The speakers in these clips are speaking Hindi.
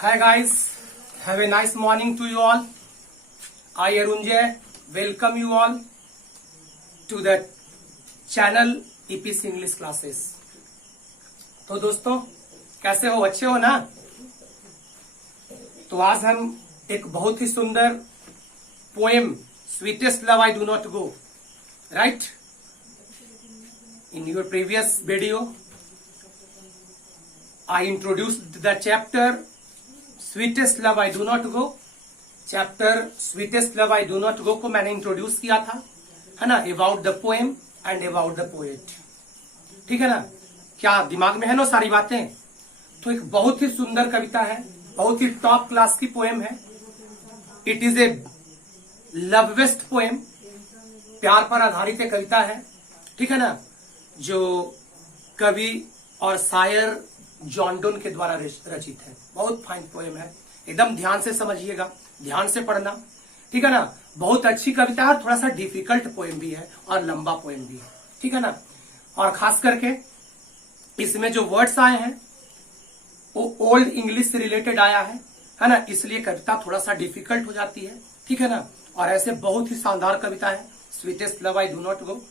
Hi guys, have a nice morning to you all. I Arunjay welcome you all to the channel EPC English Classes. तो दोस्तों कैसे हो, अच्छे हो ना? तो आज हम एक बहुत ही सुंदर poem sweetest love I do not go, right? In your previous video I introduced the chapter Sweetest Love I Do Not Go. Chapter sweetest love I do not गो को मैंने इंट्रोड्यूस किया था, है ना, about the poem and about the poet. ठीक है ना? क्या दिमाग में है ना सारी बातें? तो एक बहुत ही सुंदर कविता है, बहुत ही टॉप क्लास की पोएम है. इट इज ए लववेस्ट पोएम, प्यार पर आधारित एक कविता है. ठीक है ना? जो कवि और शायर जॉन डोन के द्वारा रचित है. बहुत फाइन पोएम है, एकदम ध्यान से समझिएगा, ध्यान से पढ़ना. ठीक है ना? बहुत अच्छी कविता है, थोड़ा सा डिफिकल्ट पोएम भी है और लंबा पोएम भी है. ठीक है ना? और खास करके इसमें जो वर्ड्स आए हैं वो ओल्ड इंग्लिश से रिलेटेड आया है ना, इसलिए कविता थोड़ा सा डिफिकल्ट हो जाती है. ठीक है ना? और ऐसे बहुत ही शानदार कविता है sweetest love I do not गो.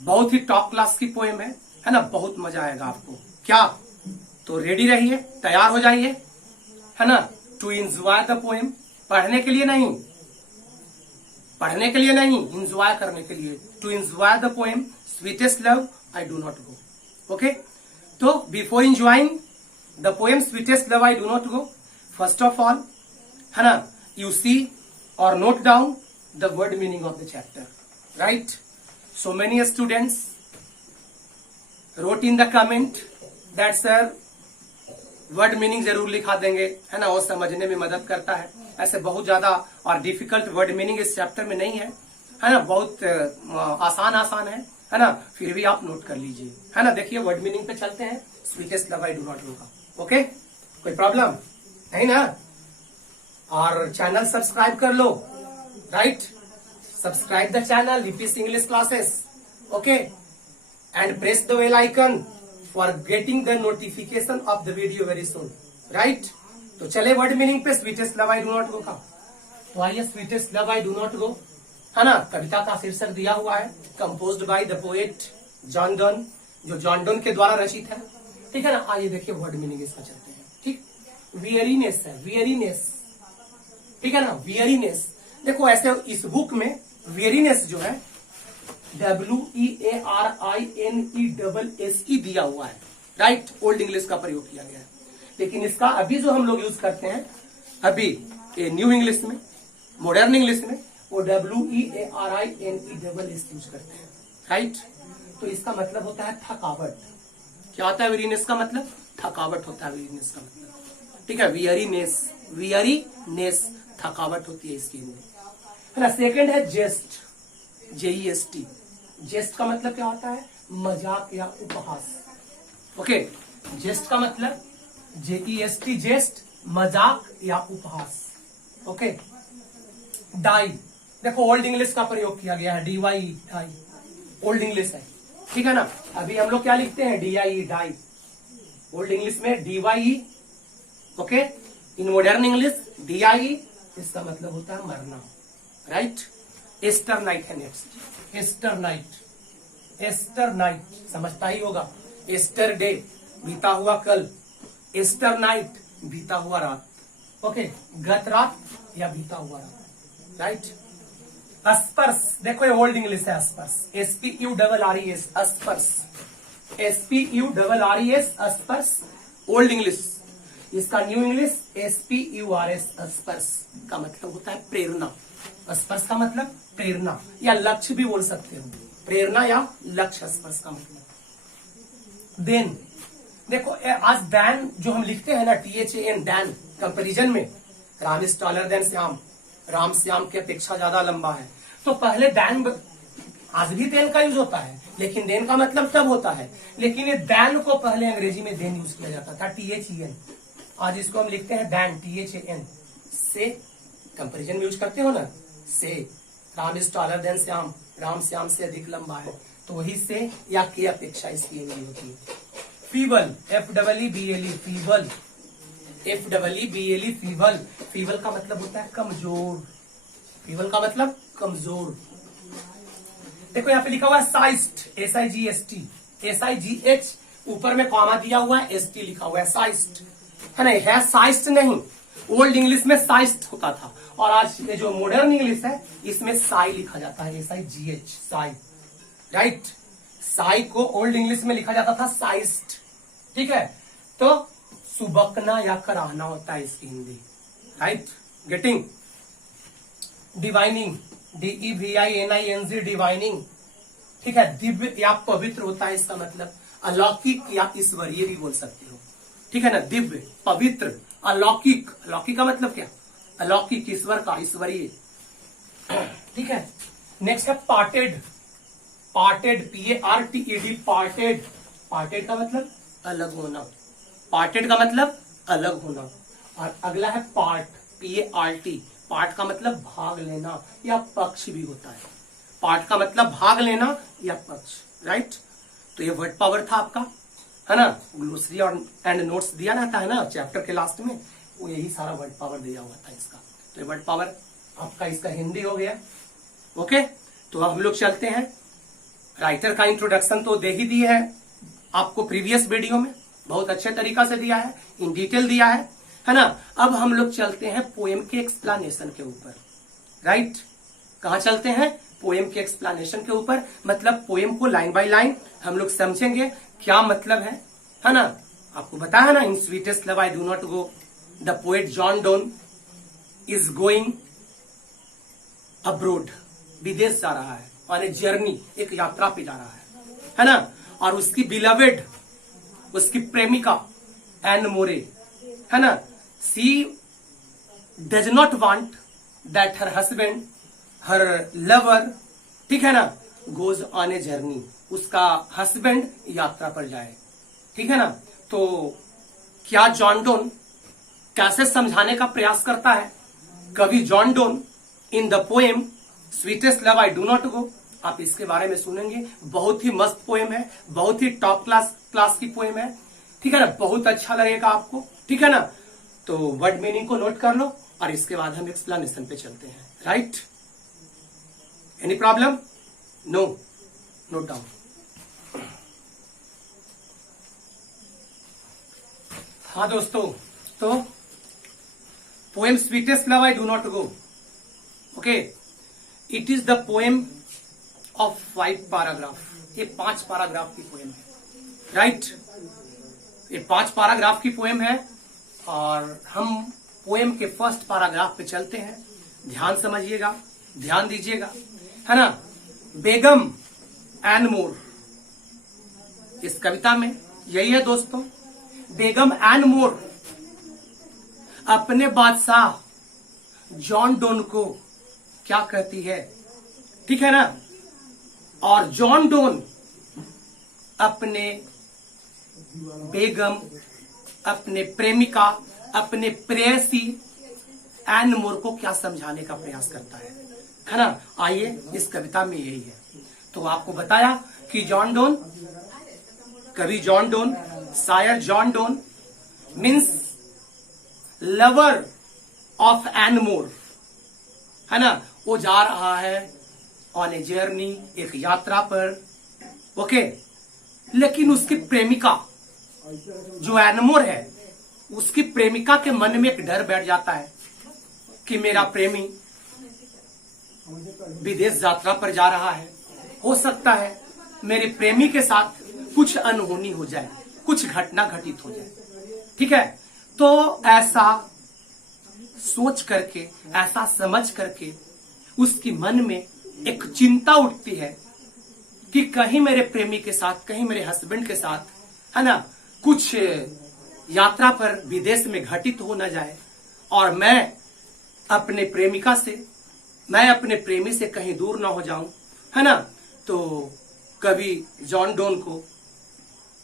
बहुत ही टॉप क्लास की पोएम है ना, बहुत मजा आएगा आपको. क्या? तो रेडी रहिए, तैयार हो जाइए, है ना, टू एंजॉय द पोएम. पढ़ने के लिए नहीं, पढ़ने के लिए नहीं, एंजॉय करने के लिए. To enjoy the poem sweetest love I do not go. Okay? तो before enjoying the poem sweetest love I do not go, first of all, है ना, यू सी और note down the word meaning of the chapter, right? So many students wrote in the comment that sir word meaning जरूर लिखा देंगे, है ना, वो समझने में मदद करता है. ऐसे बहुत ज्यादा और डिफिकल्ट वर्ड मीनिंग इस चैप्टर में नहीं है ना, बहुत आसान है ना, फिर भी आप नोट कर लीजिए, है ना. देखिए वर्ड मीनिंग पे चलते हैं sweetest love I do not go का. ओके, कोई प्रॉब्लम नहीं ना? और चैनल सब्सक्राइब कर लो, right? Subscribe the channel EPC English Classes, okay, and press the bell icon for getting the notification of the video very soon, right? तो चले वर्ड मीनिंग पे sweetest love I do not go का. तो आइए sweetest love I do not go, है ना, कविता का शीर्षक दिया हुआ है, composed by the poet John Donne, जो जॉन डोन के द्वारा रचित है. ठीक है ना? आइए देखिए वर्ड मीनिंग इसका चलते हैं. ठीक, वियरीनेस है, वियरीनेस. ठीक है ना? वियरीनेस. देखो ऐसे इस बुक में वेरीनेस जो है WEARINESSE दिया हुआ है, राइट? ओल्ड इंग्लिश का प्रयोग किया गया है, लेकिन इसका अभी जो हम लोग यूज करते हैं अभी न्यू इंग्लिश में, मॉडर्न इंग्लिश में, वो WEARINESS यूज करते हैं, राइट? तो इसका मतलब होता है थकावट. क्या होता है वेरीनेस का मतलब? थकावट होता है वेरीनेस का मतलब. ठीक है? वियरीनेस, वियरीनेस थकावट होती है इसकी, है ना. सेकेंड है जेस्ट, JEST. जेस्ट का मतलब क्या होता है? मजाक या उपहास. ओके, जेस्ट का मतलब JEST, जेस्ट, मजाक या उपहास. ओके. डाई, देखो ओल्ड इंग्लिश का प्रयोग किया गया है, DYE, डाई ओल्ड इंग्लिश है. ठीक है ना? अभी हम लोग क्या लिखते हैं? DIE, die. ओल्ड इंग्लिश में DYE, ओके. इन मॉडर्न इंग्लिश DIE, इसका मतलब होता है मरना, राइट? एस्टर नाइट है next. Yesternight, yesternight समझता ही होगा. एस्टर डे, बीता हुआ कल. एस्टर नाइट, बीता हुआ रात. ओके, गत रात या बीता हुआ रात, राइट? अस्पर्श, देखो ये ओल्ड इंग्लिश है, अस्पर्श, SPURRES, अस्पर्श, SPURRES, अस्पर्श, ओल्ड इंग्लिश. इसका न्यू इंग्लिश SPURS, अस्पर्श का मतलब होता है प्रेरणा. स्पर्श का मतलब प्रेरणा या लक्ष्य भी बोल सकते हो, प्रेरणा या लक्ष्य, स्पर्श का मतलब. देन, देखो आज दैन जो हम लिखते हैं ना, THAN, दैन, कंपैरिजन में Ram is taller than Shyam, Ram Shyam की अपेक्षा ज्यादा लंबा है. तो पहले दैन, आज भी देन का यूज होता है, लेकिन देन का मतलब तब होता है, लेकिन ये दैन को पहले अंग्रेजी में देन यूज किया जाता था, THEN. आज इसको हम लिखते हैं दैन, THAN. से कंपैरिजन में यूज करते हो ना, से. Ram is taller than Shyam, Ram Shyam से अधिक लंबा है, तो वही से या के अपेक्षा इसकी होती है. Feeble, FEEBLE, feeble. FEEBLE फीवल। फीवल का मतलब होता है कमजोर। फीवल का मतलब कमजोर। देखो यहाँ पे लिखा हुआ है साइस्ट, SIGST, SIGH ऊपर में कॉमा दिया हुआ है, ST लिखा हुआ है, साइस्ट है ना, है साइस्ट नहीं। ओल्ड इंग्लिश में साइस्ट होता था और आज ये जो मॉडर्न इंग्लिश है इसमें साई लिखा जाता है, SIGH, साई, राइट। साई को ओल्ड इंग्लिश में लिखा जाता था साइस्ट, ठीक है। तो सुबकना या कराहना होता है इसकी Hindi, right. Getting. Divining, DEVINING, divining, ठीक है। दिव्य या पवित्र होता है इसका मतलब। अलौकिक या ईश्वरीय भी बोल सकते हो, ठीक है ना। दिव्य, पवित्र, अलौकिक। अलौकिक का मतलब क्या? अलौकिक, ईश्वर का, ईश्वरीय, ठीक है। नेक्स्ट है parted. Parted, PARTED, parted. Parted का मतलब अलग होना। पार्टेड का मतलब अलग होना। और अगला है पार्ट, PART। पार्ट का मतलब भाग लेना या पक्ष भी होता है। पार्ट का मतलब भाग लेना या पक्ष, राइट। तो ये वर्ड पावर था आपका, है ना। ग्लोसरी और एंड नोट्स दिया रहता है ना चैप्टर के लास्ट में, वो यही सारा वर्ड पावर दिया हुआ था इसका। तो ये वर्ड पावर आपका इसका हिंदी हो गया। ओके, तो अब हम लोग चलते हैं। राइटर का इंट्रोडक्शन तो दे ही दिए है आपको प्रीवियस वीडियो में, बहुत अच्छे तरीका से दिया है, इन डिटेल दिया है ना। अब हम लोग चलते हैं पोएम के एक्सप्लेनेशन के ऊपर, राइट। कहा चलते हैं? पोएम के एक्सप्लेनेशन के ऊपर, मतलब पोएम को लाइन बाय लाइन हम लोग समझेंगे क्या मतलब है ना। आपको बताया है ना, in sweetest love I do not go, the poet John Donne is going abroad, विदेश जा रहा है, ऑन ए जर्नी, एक यात्रा पे जा रहा है ना। और उसकी बिलवेड, उसकी प्रेमिका एन मोरे, है ना, she does not want that her husband, her lover, ठीक है ना, गोज ऑन ए जर्नी, उसका हस्बैंड यात्रा पर जाए, ठीक है ना। तो क्या जॉन डोन कैसे समझाने का प्रयास करता है कवि John Donne in the poem sweetest love I do not go, आप इसके बारे में सुनेंगे। बहुत ही मस्त पोएम है, बहुत ही टॉप क्लास की पोएम है, ठीक है ना, बहुत अच्छा लगेगा आपको, ठीक है ना। तो वर्ड मीनिंग को नोट कर लो और इसके बाद हम एक्सप्लेनेशन पे चलते हैं, right. Any problem? No, note down. हाँ दोस्तों, तो poem sweetest love I do not go, okay, it is the poem of 5 paragraph. ये 5 पैराग्राफ की पोएम है, राइट। ये 5 पैराग्राफ की पोएम है और हम पोएम के फर्स्ट पैराग्राफ पे चलते हैं। ध्यान समझिएगा, ध्यान दीजिएगा, है ना। बेगम एन मोर, इस कविता में यही है दोस्तों। बेगम एन मोर अपने बादशाह जॉन डोन को क्या कहती है, ठीक है ना। और जॉन डोन अपने बेगम, अपने प्रेमिका, अपने प्रेयसी एन मोर को क्या समझाने का प्रयास करता है ना। आइए, इस कविता में यही है। तो आपको बताया कि जॉन डोन, कवि जॉन डोन, शायर John Donne means lover of an amour, है ना। वो जा रहा है ऑन ए जर्नी, एक यात्रा पर, ओके। लेकिन उसकी प्रेमिका जो एनमोर है, उसकी प्रेमिका के मन में एक डर बैठ जाता है कि मेरा प्रेमी विदेश यात्रा पर जा रहा है, हो सकता है मेरे प्रेमी के साथ कुछ अनहोनी हो जाए, कुछ घटना घटित हो जाए, ठीक है। तो ऐसा सोच करके, ऐसा समझ करके उसकी मन में एक चिंता उठती है कि कहीं मेरे प्रेमी के साथ, कहीं मेरे हस्बैंड के साथ, है ना, कुछ यात्रा पर विदेश में घटित हो न जाए और मैं अपने प्रेमिका से, मैं अपने प्रेमी से कहीं दूर ना हो जाऊं, है ना। तो कवि जॉन डोन को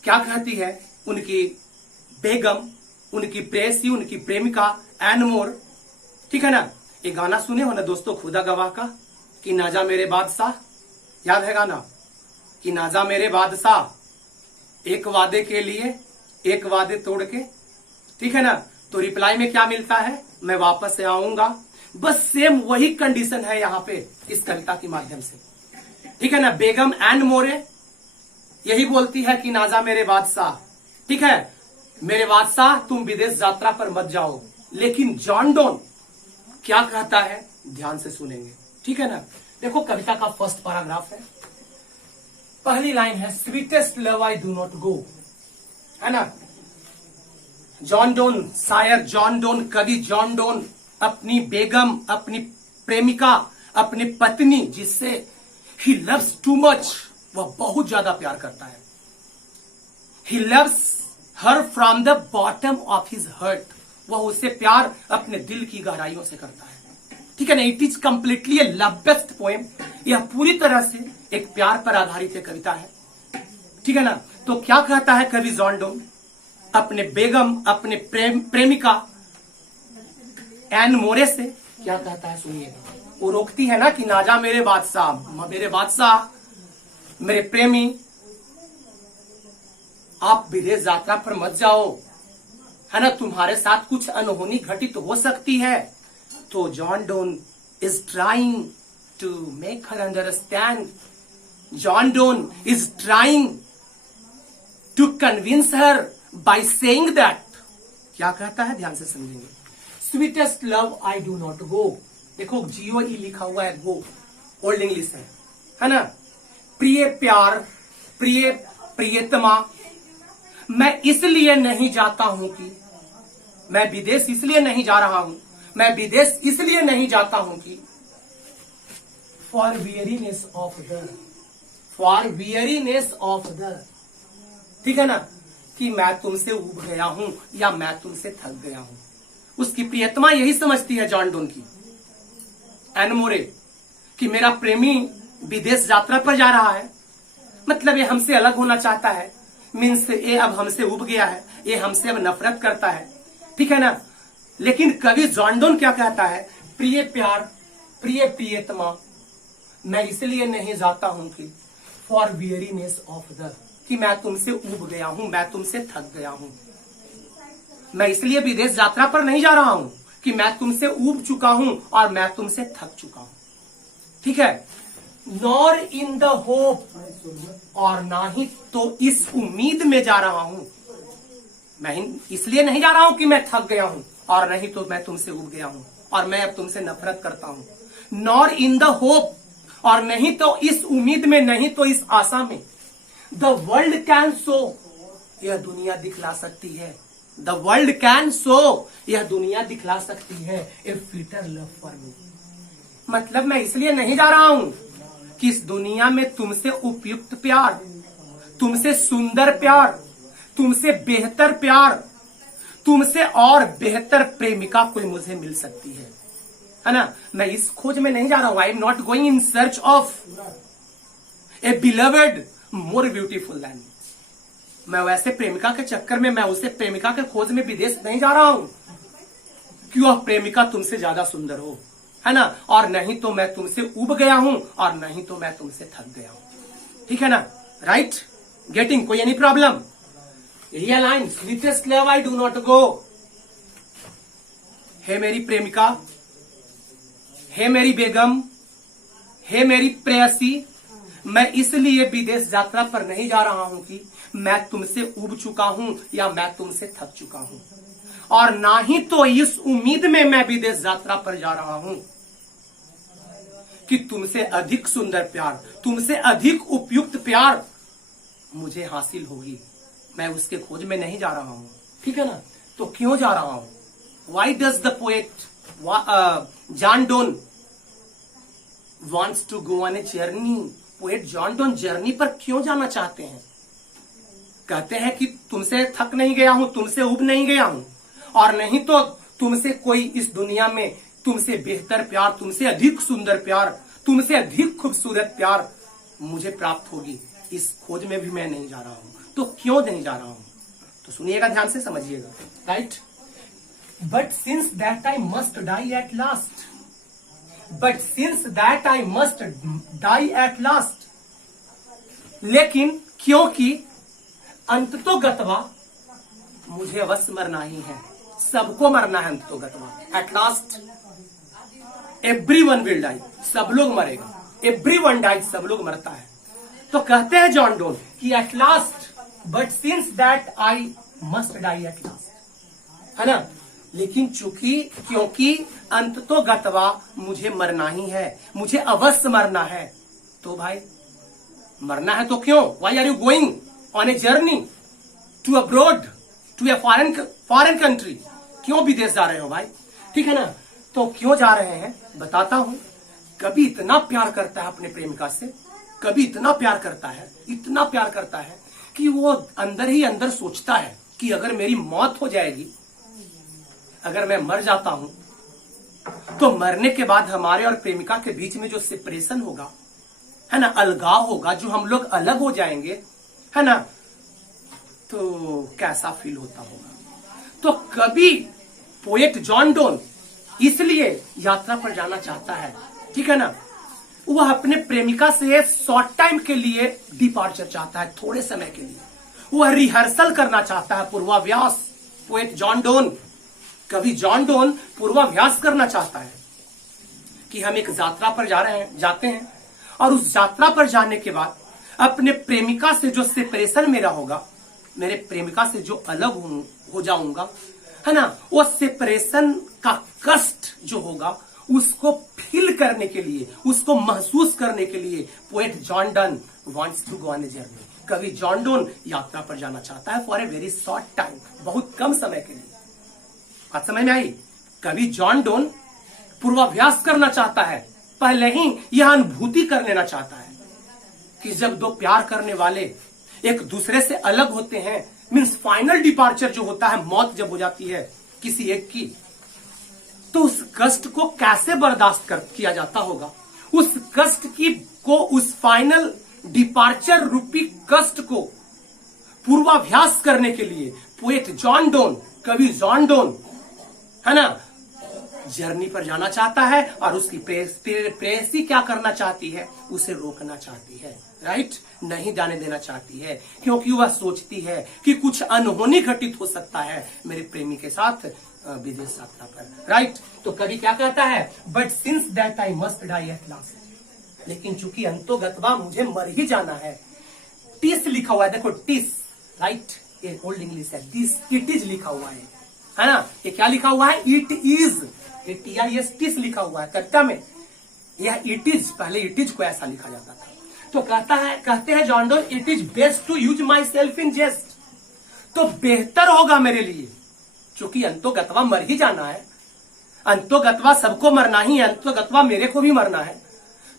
क्या कहती है उनकी बेगम, उनकी प्रेयसी, उनकी प्रेमिका एन मोर, ठीक है ना। ये गाना सुने हो ना दोस्तों, खुदा गवाह का, कि ना जा मेरे बादशाह, याद है गाना, कि ना जा मेरे बादशाह, एक वादे के लिए एक वादे तोड़ के, ठीक है ना। तो रिप्लाई में क्या मिलता है, मैं वापस से आऊंगा। बस सेम वही कंडीशन है यहां पे इस कविता के माध्यम से, ठीक है ना। बेगम एंड मोरे यही बोलती है कि नाजा मेरे बादशाह, ठीक है, मेरे बादशाह तुम विदेश यात्रा पर मत जाओ। लेकिन जॉन डोन क्या कहता है, ध्यान से सुनेंगे, ठीक है ना। देखो कविता का फर्स्ट पैराग्राफ है, पहली लाइन है, sweetest love I do not go, है ना। जॉन डोन, शायर जॉन डोन, कवि जॉन डोन अपनी बेगम, अपनी प्रेमिका, अपनी पत्नी जिससे ही लव्स टू मच, वह बहुत ज्यादा प्यार करता है। He loves her from the bottom of his heart, वह उससे प्यार अपने दिल की गहराइयों से करता है, ठीक है ना। It is completely A love based poem, यह पूरी तरह से एक प्यार पर आधारित एक कविता है, ठीक है ना। तो क्या कहता है कवि जॉन डोन अपने बेगम, अपने प्रेमिका एन मोरे से, क्या कहता है सुनिएगा। वो रोकती है ना कि नाजा मेरे बादशाह, मेरे बादशाह, मेरे प्रेमी, आप विदेश यात्रा पर मत जाओ, है ना, तुम्हारे साथ कुछ अनहोनी घटित हो सकती है। तो John Donne is trying to make her understand, John Donne is trying to convince her by saying that, क्या कहता है ध्यान से समझेंगे, sweetest love I do not go. देखो GOE लिखा हुआ है, गो ओल्ड इंग्लिश है ना। प्रिय प्यार, प्रिय प्रियतमा, मैं इसलिए नहीं जाता हूं कि, मैं विदेश इसलिए नहीं जा रहा हूं, मैं विदेश इसलिए नहीं जाता हूं कि for weariness of the, for weariness of the, ठीक है ना, कि मैं तुमसे उब गया हूं या मैं तुमसे थक गया हूं। उसकी प्रियतमा यही समझती है जॉन डोन की, एन मोरे, कि मेरा प्रेमी विदेश यात्रा पर जा रहा है, मतलब ये हमसे अलग होना चाहता है, मीन्स ये अब हमसे उब गया है, ये हमसे अब नफरत करता है, ठीक है ना। लेकिन कवि जॉन डोन क्या कहता है, प्रिय प्यार, प्रिय प्रियतमा, मैं इसलिए नहीं जाता हूं कि फॉर वियरीनेस ऑफ द, कि मैं तुमसे उब गया हूं, मैं तुमसे थक गया हूं। मैं इसलिए विदेश यात्रा पर नहीं जा रहा हूं कि मैं तुमसे उब चुका हूं और मैं तुमसे थक चुका हूं, ठीक है। नॉर इन द होप, और ना ही तो इस उम्मीद में जा रहा हूं, मैं इसलिए नहीं जा रहा हूं कि मैं थक गया हूं, और नहीं तो मैं तुमसे उब गया हूं और मैं अब तुमसे नफरत करता हूं। नॉर इन द होप, और नहीं तो इस उम्मीद में, नहीं तो इस आशा में, द वर्ल्ड कैन शो, यह दुनिया दिखला सकती है, द वर्ल्ड कैन शो, यह दुनिया दिखला सकती है ए फिटर लव फॉर मी। मतलब मैं इसलिए नहीं जा रहा हूं कि इस दुनिया में तुमसे उपयुक्त प्यार, तुमसे सुंदर प्यार, तुमसे बेहतर प्यार, तुमसे और बेहतर प्रेमिका कोई मुझे मिल सकती है ना। मैं इस खोज में नहीं जा रहा हूं, I am not going in search of A beloved more beautiful then, मैं वैसे प्रेमिका के चक्कर में, मैं उसे प्रेमिका के खोज में विदेश नहीं जा रहा हूं कि वह प्रेमिका तुमसे ज्यादा सुंदर हो, है ना, और नहीं तो मैं तुमसे उब गया हूं और नहीं तो मैं तुमसे थक गया हूं, ठीक है ना। राइट, गेटिंग, कोई any problem. Real line, sweetest love I do not go, हे मेरी प्रेमिका, हे मेरी बेगम, हे मेरी प्रेयसी, मैं इसलिए विदेश यात्रा पर नहीं जा रहा हूं कि मैं तुमसे उब चुका हूं या मैं तुमसे थक चुका हूं, और ना ही तो इस उम्मीद में मैं विदेश यात्रा पर जा रहा हूं कि तुमसे अधिक सुंदर प्यार, तुमसे अधिक उपयुक्त प्यार मुझे हासिल होगी। मैं उसके खोज में नहीं जा रहा हूं, ठीक है ना। तो क्यों जा रहा हूं? Why does the poet John Donne wants to go on a journey? Poet John Donne journey पर क्यों जाना चाहते हैं? कहते हैं कि तुमसे थक नहीं गया हूं, तुमसे उब नहीं गया हूं, और नहीं तो तुमसे कोई इस दुनिया में तुमसे बेहतर प्यार, तुमसे अधिक सुंदर प्यार, तुमसे अधिक खूबसूरत प्यार मुझे प्राप्त होगी। इस खोज में भी मैं नहीं जा रहा हूं। तो क्यों नहीं जा रहा हूं? तो सुनिएगा, ध्यान से समझिएगा। Right, but since that I must die at last, but since that I must die at last, लेकिन क्योंकि अंततोगत्वा मुझे अवश्य मरना ही है। सबको मरना है अंतोगत्वा। At last everyone will die, सब लोग मरेगा। एवरीवन डाई, सब लोग मरता है। तो कहते हैं जॉन डोन कि at last, but since that I must die at last, है ना। लेकिन क्योंकि अंततोगत्वा मुझे मरना ही है, मुझे अवश्य मरना है। तो भाई मरना है तो क्यों? Why are you going on a journey to abroad, to a foreign country? क्यों विदेश जा रहे हो भाई? ठीक है ना। तो क्यों जा रहे हैं बताता हूं। कभी इतना प्यार करता है अपने प्रेमिका से, कभी इतना प्यार करता है, इतना प्यार करता है कि वो अंदर ही अंदर सोचता है कि अगर मेरी मौत हो जाएगी, अगर मैं मर जाता हूं, तो मरने के बाद हमारे और प्रेमिका के बीच में जो सेपरेशन होगा, है ना, अलगाव होगा, जो हम लोग अलग हो जाएंगे, है ना, तो कैसा फील होता होगा। तो कभी पोएट जॉन डोन इसलिए यात्रा पर जाना चाहता है, ठीक है ना। वह अपने प्रेमिका से शॉर्ट टाइम के लिए डिपार्चर चाहता है, थोड़े समय के लिए। वह रिहर्सल करना चाहता है, पूर्वाभ्यास। पोएट जॉन डोन, कभी जॉन डोन पूर्वाभ्यास करना चाहता है कि हम एक यात्रा पर जाते हैं, और उस यात्रा पर जाने के बाद अपने प्रेमिका से जो सेपरेशन मेरा होगा, मेरे प्रेमिका से जो अलग हो जाऊंगा, है ना, वो सेपरेशन का कष्ट जो होगा उसको फील करने के लिए, उसको महसूस करने के लिए poet John Donne wants to go on a journey. कभी जॉन डोन यात्रा पर जाना चाहता है for a very short time, बहुत कम समय के लिए। बात समझ में आई? कभी जॉन डोन पूर्वाभ्यास करना चाहता है, पहले ही यह अनुभूति कर लेना चाहता है कि जब दो प्यार करने वाले एक दूसरे से अलग होते हैं, मीन्स फाइनल डिपार्चर जो होता है, मौत जब हो जाती है किसी एक की, तो उस कष्ट को कैसे बर्दाश्त किया जाता होगा। उस कष्ट को, उस फाइनल डिपार्चर रूपी कष्ट को पूर्वाभ्यास करने के लिए पोएट जॉन डोन, कवि जॉन डोन, है ना, जर्नी पर जाना चाहता है। और उसकी प्रेयसी क्या करना चाहती है? उसे रोकना चाहती है, राइट, नहीं जाने देना चाहती है, क्योंकि वह सोचती है कि कुछ अनहोनी घटित हो सकता है मेरे प्रेमी के साथ विदेश यात्रा पर, राइट। तो कभी क्या कहता है? But since that I must die at last, लेकिन चूंकि अंतोगत्वा मुझे मर ही जाना है। टिस लिखा हुआ है, देखो टिस, राइट, ये ओल्ड इंग्लिश है, दिस इट इज लिखा हुआ है ना। ये क्या लिखा हुआ है? इट इज, TIS टिस लिखा हुआ है कविता में। यह इट इज, पहले इट इज को ऐसा लिखा जाता था। तो कहते हैं John Donne, it is best to use myself in jest, तो बेहतर होगा मेरे लिए, क्योंकि अंतोगत्वा मर ही जाना है, अंतोगत्वा सबको मरना ही है, अंतोगत्वा मेरे को भी मरना है।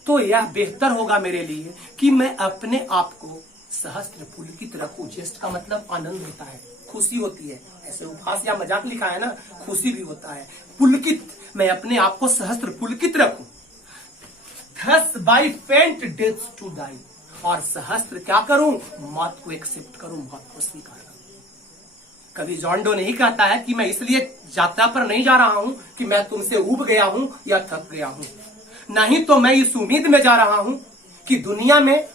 तो यह बेहतर होगा मेरे लिए कि मैं अपने आप को सहस्त्र पुलकित रखूं। जेस्ट का मतलब आनंद होता है, खुशी होती है, ऐसे उपहास या मजाक लिखा है ना, खुशी भी होता है। पुलकित, मैं अपने आप को सहस्त्र पुलकित रखूं। थस बाई फेंट डेथ टू डाई, और सहस्त्र क्या करूं? मौत को एक्सेप्ट करूं, मौत को स्वीकार करूं। कभी जॉन डोन नहीं कहता है कि मैं इसलिए यात्रा पर नहीं जा रहा हूं कि मैं तुमसे उब गया हूं या थक गया हूं, नहीं तो मैं इस उम्मीद में जा रहा हूं कि दुनिया में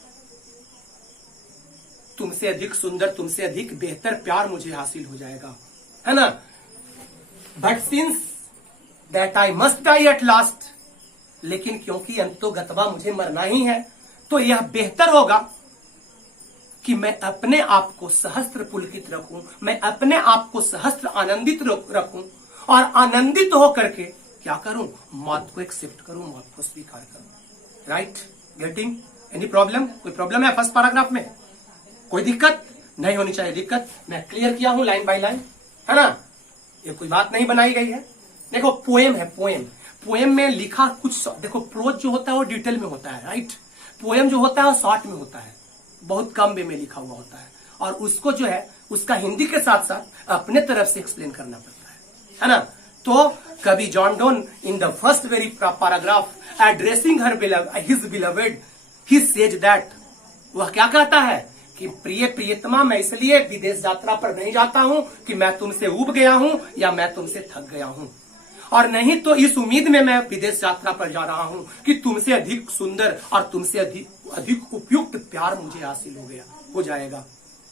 तुमसे अधिक सुंदर, तुमसे अधिक बेहतर प्यार मुझे हासिल हो जाएगा, है ना। But since that I must die at last, लेकिन क्योंकि अंतोगत्वा मुझे मरना ही है, तो यह बेहतर होगा कि मैं अपने आप को सहस्त्र पुलकित रखूं, मैं अपने आप को सहस्त्र आनंदित रखूं, और आनंदित होकर के क्या करूं? मौत को एक्सेप्ट करूं, मौत को स्वीकार करूं, राइट। Getting any problem? कोई प्रॉब्लम है फर्स्ट पैराग्राफ में? कोई दिक्कत नहीं होनी चाहिए। दिक्कत मैं क्लियर किया हूं लाइन बाय लाइन, है ना, ये कोई बात नहीं बनाई गई है। देखो पोएम है, पोएम में लिखा कुछ, देखो प्रोज जो होता है वो डिटेल में होता है, राइट। पोएम जो होता है वो शॉर्ट में होता है, बहुत कम वे में लिखा हुआ होता है, और उसको जो है उसका हिंदी के साथ साथ अपने तरफ से एक्सप्लेन करना पड़ता है ना। तो कवि John Donne in the first very paragraph addressing his beloved, he says that, वह क्या कहता है कि प्रियतमा, मैं इसलिए विदेश यात्रा पर नहीं जाता हूं कि मैं तुमसे उब गया हूं या मैं तुमसे थक गया हूं, और नहीं तो इस उम्मीद में मैं विदेश यात्रा पर जा रहा हूं कि तुमसे अधिक सुंदर और तुमसे अधिक उपयुक्त प्यार मुझे हासिल हो जाएगा,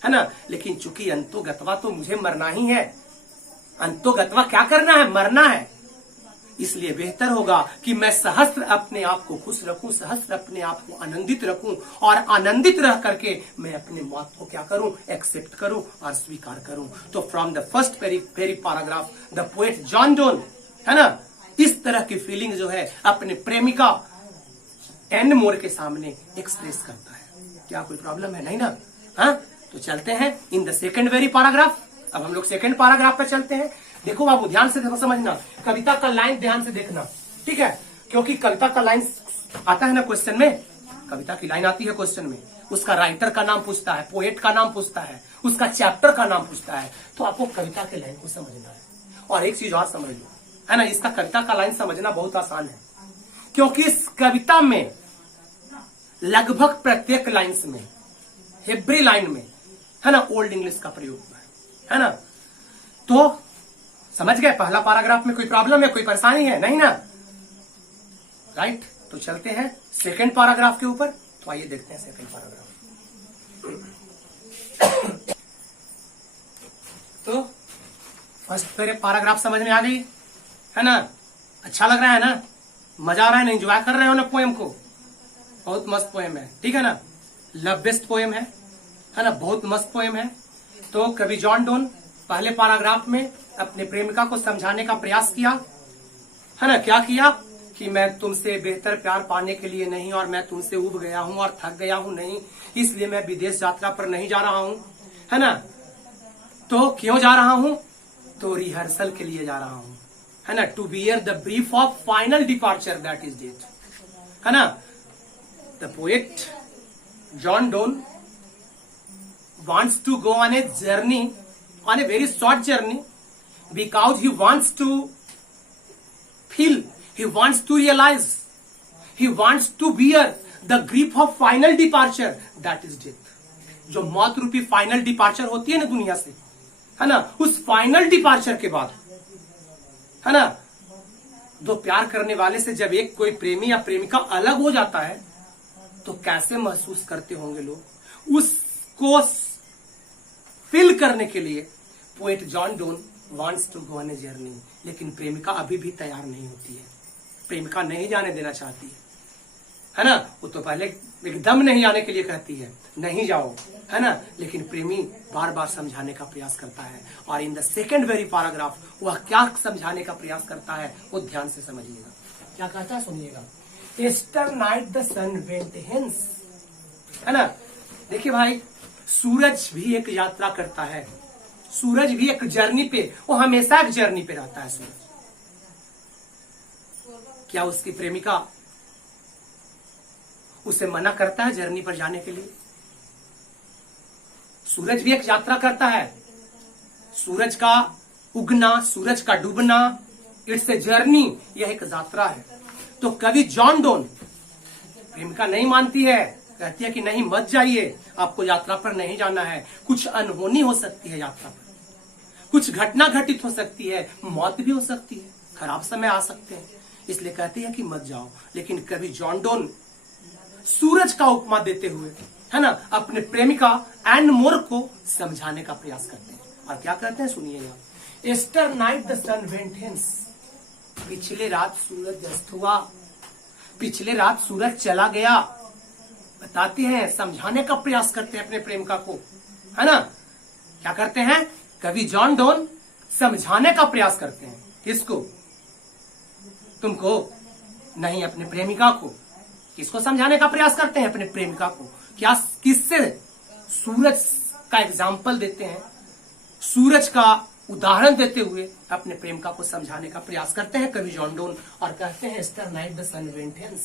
है ना। लेकिन चूंकि अंतोगत्वा तो मुझे मरना ही है, अंतोगत्वा क्या करना है, मरना है। इसलिए बेहतर होगा कि मैं सहस्त्र अपने आप को खुश रखूं, सहस्त्र अपने आप को आनंदित रखूं, और आनंदित रह करके मैं अपने मौत को क्या करूं, एक्सेप्ट करूं और स्वीकार करूं। तो from the first very paragraph the poet John Donne, है ना, इस तरह की फीलिंग जो है अपने प्रेमिका एन मोर के सामने एक्सप्रेस करता है। क्या कोई प्रॉब्लम है? नहीं ना? हाँ, तो चलते हैं in the second very paragraph. अब हम लोग सेकेंड पैराग्राफ पे चलते हैं। देखो बाबू, ध्यान से देखो, समझना, कविता का लाइन ध्यान से देखना, ठीक है, क्योंकि कविता का लाइन आता है ना क्वेश्चन में, कविता की लाइन आती है क्वेश्चन में, उसका राइटर का नाम पूछता है, पोएट का नाम पूछता है, उसका चैप्टर का नाम पूछता है, तो आपको कविता के लाइन को समझना है। और एक चीज और समझ लो, है ना, इसका कविता का लाइन समझना बहुत आसान है, क्योंकि इस कविता में लगभग प्रत्येक लाइन्स में, एवरी लाइन में, है ना, ओल्ड इंग्लिश का प्रयोग है ना। तो समझ गए, पहला पैराग्राफ में कोई प्रॉब्लम है, कोई परेशानी है? नहीं ना, राइट। तो चलते हैं सेकंड पैराग्राफ के ऊपर। तो आइए देखते हैं सेकंड पैराग्राफ। तो फर्स्ट पैराग्राफ समझ में आ गई, है ना, अच्छा लग रहा है ना, मजा आ रहा है ना, एंजॉय कर रहे हो ना पोएम को? बहुत मस्त पोएम है, ठीक है ना, लव बेस्ट पोएम है ना, बहुत मस्त पोएम है। तो कवि जॉन डोन पहले पैराग्राफ में अपने प्रेमिका को समझाने का प्रयास किया, है ना, क्या किया कि मैं तुमसे बेहतर प्यार पाने के लिए नहीं, और मैं तुमसे उब गया हूं और थक गया हूं नहीं, इसलिए मैं विदेश यात्रा पर नहीं जा रहा हूं, है ना। तो क्यों जा रहा हूं? तो रिहर्सल के लिए जा रहा हूं, है ना, to bear the brief of final departure that is death, है ना। The poet John Donne wants to go on a journey, on a very short journey, because he wants to feel, he wants to realize, he wants to bear the grief of final departure that is death. जो मौत रूपी फाइनल डिपार्चर होती है ना दुनिया से, है ना, उस फाइनल डिपार्चर के बाद, है ना, दो प्यार करने वाले से जब एक कोई प्रेमी या प्रेमिका अलग हो जाता है तो कैसे महसूस करते होंगे लोग। उसको फील करने के लिए poet John Donne wants to go on a journey, लेकिन प्रेमिका अभी भी तैयार नहीं होती है, प्रेमिका नहीं जाने देना चाहती है ना। वो तो पहले एकदम नहीं आने के लिए कहती है, नहीं जाओ, है ना, लेकिन प्रेमी बार बार समझाने का प्रयास करता है। और in the second very paragraph वह क्या समझाने का प्रयास करता है वो ध्यान से समझिएगा। क्या कहता है सुनिएगा। Yesternight the sun went hence, है ना। देखिए भाई, सूरज भी एक यात्रा करता है, सूरज भी एक जर्नी पे, वो हमेशा एक जर्नी पे रहता है सूरज। क्या उसकी प्रेमिका उसे मना करता है जर्नी पर जाने के लिए? सूरज भी एक यात्रा करता है, सूरज का उगना, सूरज का डूबना, इट्स ए जर्नी, यह एक यात्रा है। तो कवि जॉन डोन, प्रेमिका नहीं मानती है, कहती है कि नहीं मत जाइए, आपको यात्रा पर नहीं जाना है, कुछ अनहोनी हो सकती है यात्रा पर, कुछ घटना घटित हो सकती है, मौत भी हो सकती है, खराब समय आ सकते हैं, इसलिए कहती है कि मत जाओ। लेकिन कवि जॉन डोन सूरज का उपमा देते हुए, है ना, अपने प्रेमिका एन मोर को समझाने का प्रयास करते हैं। और क्या कहते हैं सुनिएगा। Yesternight the sun went hence, पिछले रात सूरज अस्त हुआ, पिछले रात सूरज चला गया। बताते हैं, समझाने का प्रयास करते हैं अपने प्रेमिका को, है ना। क्या करते हैं कवि जॉन डोन? समझाने का प्रयास करते हैं। किसको? तुमको नहीं, अपने प्रेमिका को। किसको समझाने का प्रयास करते हैं? अपने प्रेमिका को। क्या? किससे? सूरज का एग्जाम्पल देते हैं, सूरज का उदाहरण देते हुए अपने प्रेमिका को समझाने का प्रयास करते हैं कवि जॉन डोन। और कहते हैं yesternight the sun went hence,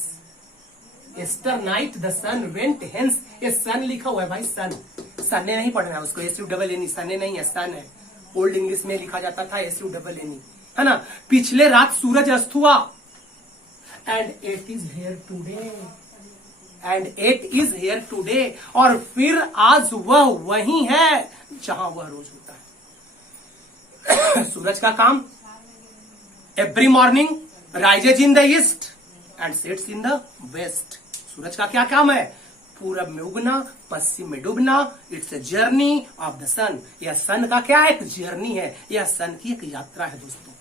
yesternight the sun went hence. ये सन लिखा हुआ है भाई, सन, सने नहीं पढ़ना है उसको, SUNNE, सने नहीं है, सन है। ओल्ड इंग्लिश में लिखा जाता था SUNNE, है ना। पिछले रात सूरज अस्त हुआ, and it is here today, and it is here today. और फिर आज वह वही है जहां वह रोज होता है। सूरज का काम every morning rises in the east and sets in the west. सूरज का क्या काम है? पूरब में उगना, पश्चिम में डूबना। It's a journey of the sun. यह सन का क्या है? एक जर्नी है, यह सन की एक यात्रा है दोस्तों,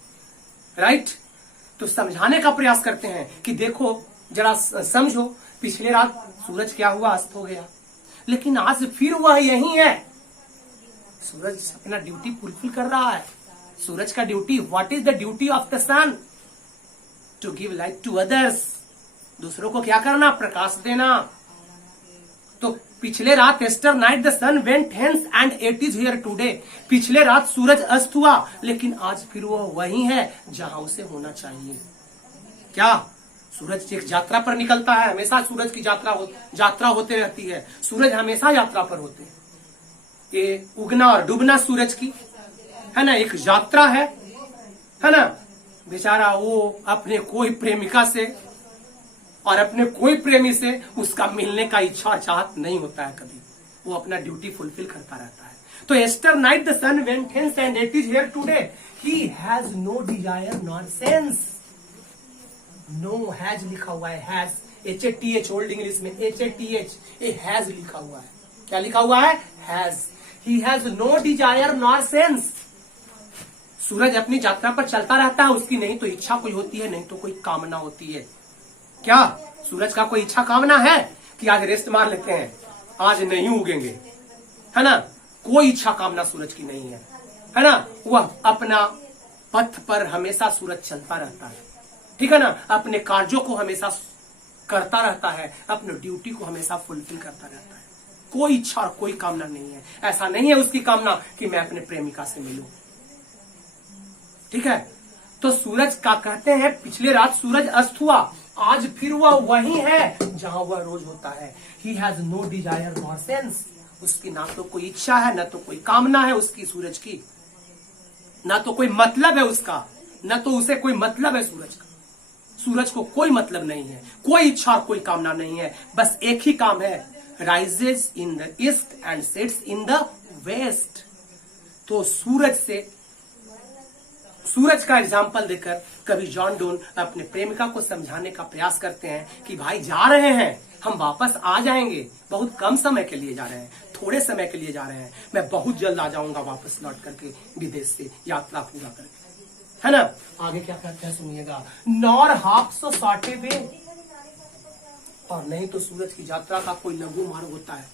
राइट। तो समझाने का प्रयास करते हैं कि देखो जरा समझो, पिछले रात सूरज क्या हुआ? अस्त हो गया, लेकिन आज फिर वह यही है। सूरज अपना ड्यूटी फुलफिल कर रहा है। सूरज का duty, what is the duty of the sun? To give light to others. दूसरों को क्या करना? प्रकाश देना। तो पिछले रात yesternight the sun went hence and it is here today. पिछले रात सूरज अस्त हुआ, लेकिन आज फिर वो वही है जहां उसे होना चाहिए। क्या? सूरज एक यात्रा पर निकलता है, हमेशा सूरज की यात्रा होते रहती है। सूरज हमेशा यात्रा पर होते हैं। ये उगना और डूबना सूरज की है ना, एक यात्रा है ना। बेचारा वो अपने कोई प्रेमिका से और अपने कोई प्रेमी से उसका मिलने का इच्छा और चाहत नहीं होता है कभी। वो अपना ड्यूटी फुलफिल करता रहता है। तो yesternight the sun went hence and it is here today. He has no desire nor sense. No has लिखा हुआ है, हैज, HATH ओल्ड इंग्लिश में HATH, ये हैज लिखा हुआ है। क्या लिखा हुआ है? Has. He has no desire nor sense. सूरज अपनी यात्रा पर चलता रहता है, उसकी नहीं तो इच्छा कोई होती है, नहीं तो कोई कामना होती है। क्या सूरज का कोई इच्छा कामना है कि आज रेस्ट मार लेते हैं, आज नहीं उगेंगे, है ना? कोई इच्छा कामना सूरज की नहीं है ना। वह अपना पथ पर हमेशा सूरज चलता रहता है, ठीक है ना। अपने कार्यों को हमेशा करता रहता है, अपने ड्यूटी को हमेशा फुलफिल करता रहता है। कोई इच्छा और कोई कामना नहीं है। ऐसा नहीं है उसकी कामना कि मैं अपने प्रेमिका से मिलूं, ठीक है। तो सूरज का कहते हैं पिछले रात सूरज अस्त हुआ, आज फिर वह वही है जहां वह रोज होता है। He has no desire nor sense. उसकी ना तो कोई इच्छा है, ना तो कोई कामना है उसकी सूरज की, ना तो कोई मतलब है उसका, ना तो उसे कोई मतलब है सूरज का। सूरज को कोई मतलब नहीं है, कोई इच्छा और कोई कामना नहीं है। बस एक ही काम है, rises in the east and sets in the west. तो सूरज का एग्जाम्पल देकर कवि जॉन डोन अपने प्रेमिका को समझाने का प्रयास करते हैं कि भाई जा रहे हैं, हम वापस आ जाएंगे, बहुत कम समय के लिए जा रहे हैं, थोड़े समय के लिए जा रहे हैं, मैं बहुत जल्द आ जाऊंगा वापस लौट करके विदेश से यात्रा पूरा करके, है ना। आगे क्या कहते हैं सुनिएगा। नॉर हाफ सो शॉर्टे वे। और नहीं तो सूरज की यात्रा का कोई लघु मार्ग होता है,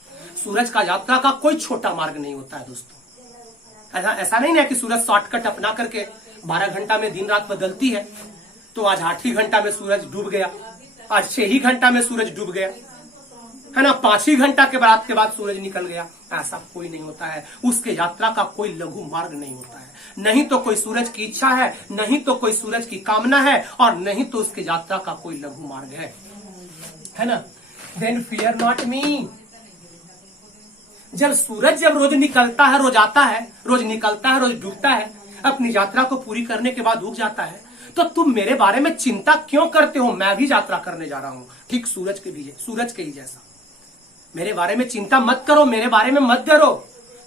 सूरज का यात्रा का कोई छोटा मार्ग नहीं होता है दोस्तों। ऐसा नहीं है कि सूरज शॉर्टकट अपना करके 12 घंटा में दिन रात बदलती है, तो आज 8 ही घंटा में सूरज डूब गया, आज 6 ही घंटा में सूरज डूब गया, है ना, 5 ही घंटा के बाद सूरज निकल गया। ऐसा कोई नहीं होता है। उसके यात्रा का कोई लघु मार्ग नहीं होता है। नहीं तो कोई सूरज की इच्छा है, नहीं तो कोई सूरज की कामना है, और नहीं तो उसके यात्रा का कोई लघु मार्ग है ना। Then fear not me. जब रोज निकलता है, रोज आता है, रोज निकलता है, रोज डूबता है, अपनी यात्रा को पूरी करने के बाद उग जाता है, तो तुम मेरे बारे में चिंता क्यों करते हो? मैं भी यात्रा करने जा रहा हूं, ठीक सूरज के ही जैसा। मेरे बारे में चिंता मत करो, मेरे बारे में मत करो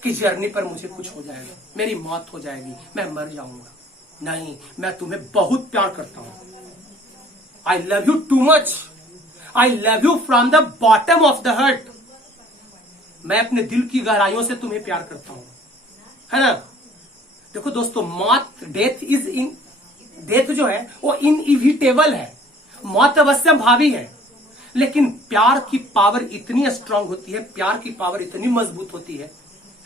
कि जर्नी पर मुझे कुछ हो जाएगा, मेरी मौत हो जाएगी, मैं मर जाऊंगा। नहीं, मैं तुम्हें बहुत प्यार करता हूं। I love you too much, I love you from the bottom of the heart. मैं अपने दिल की गहराइयों से तुम्हें प्यार करता हूं, है ना। देखो दोस्तों, मौत, डेथ जो है वो इनइविटेबल है, मौत अवश्य भावी है, लेकिन प्यार की पावर इतनी स्ट्रांग होती है, प्यार की पावर इतनी मजबूत होती है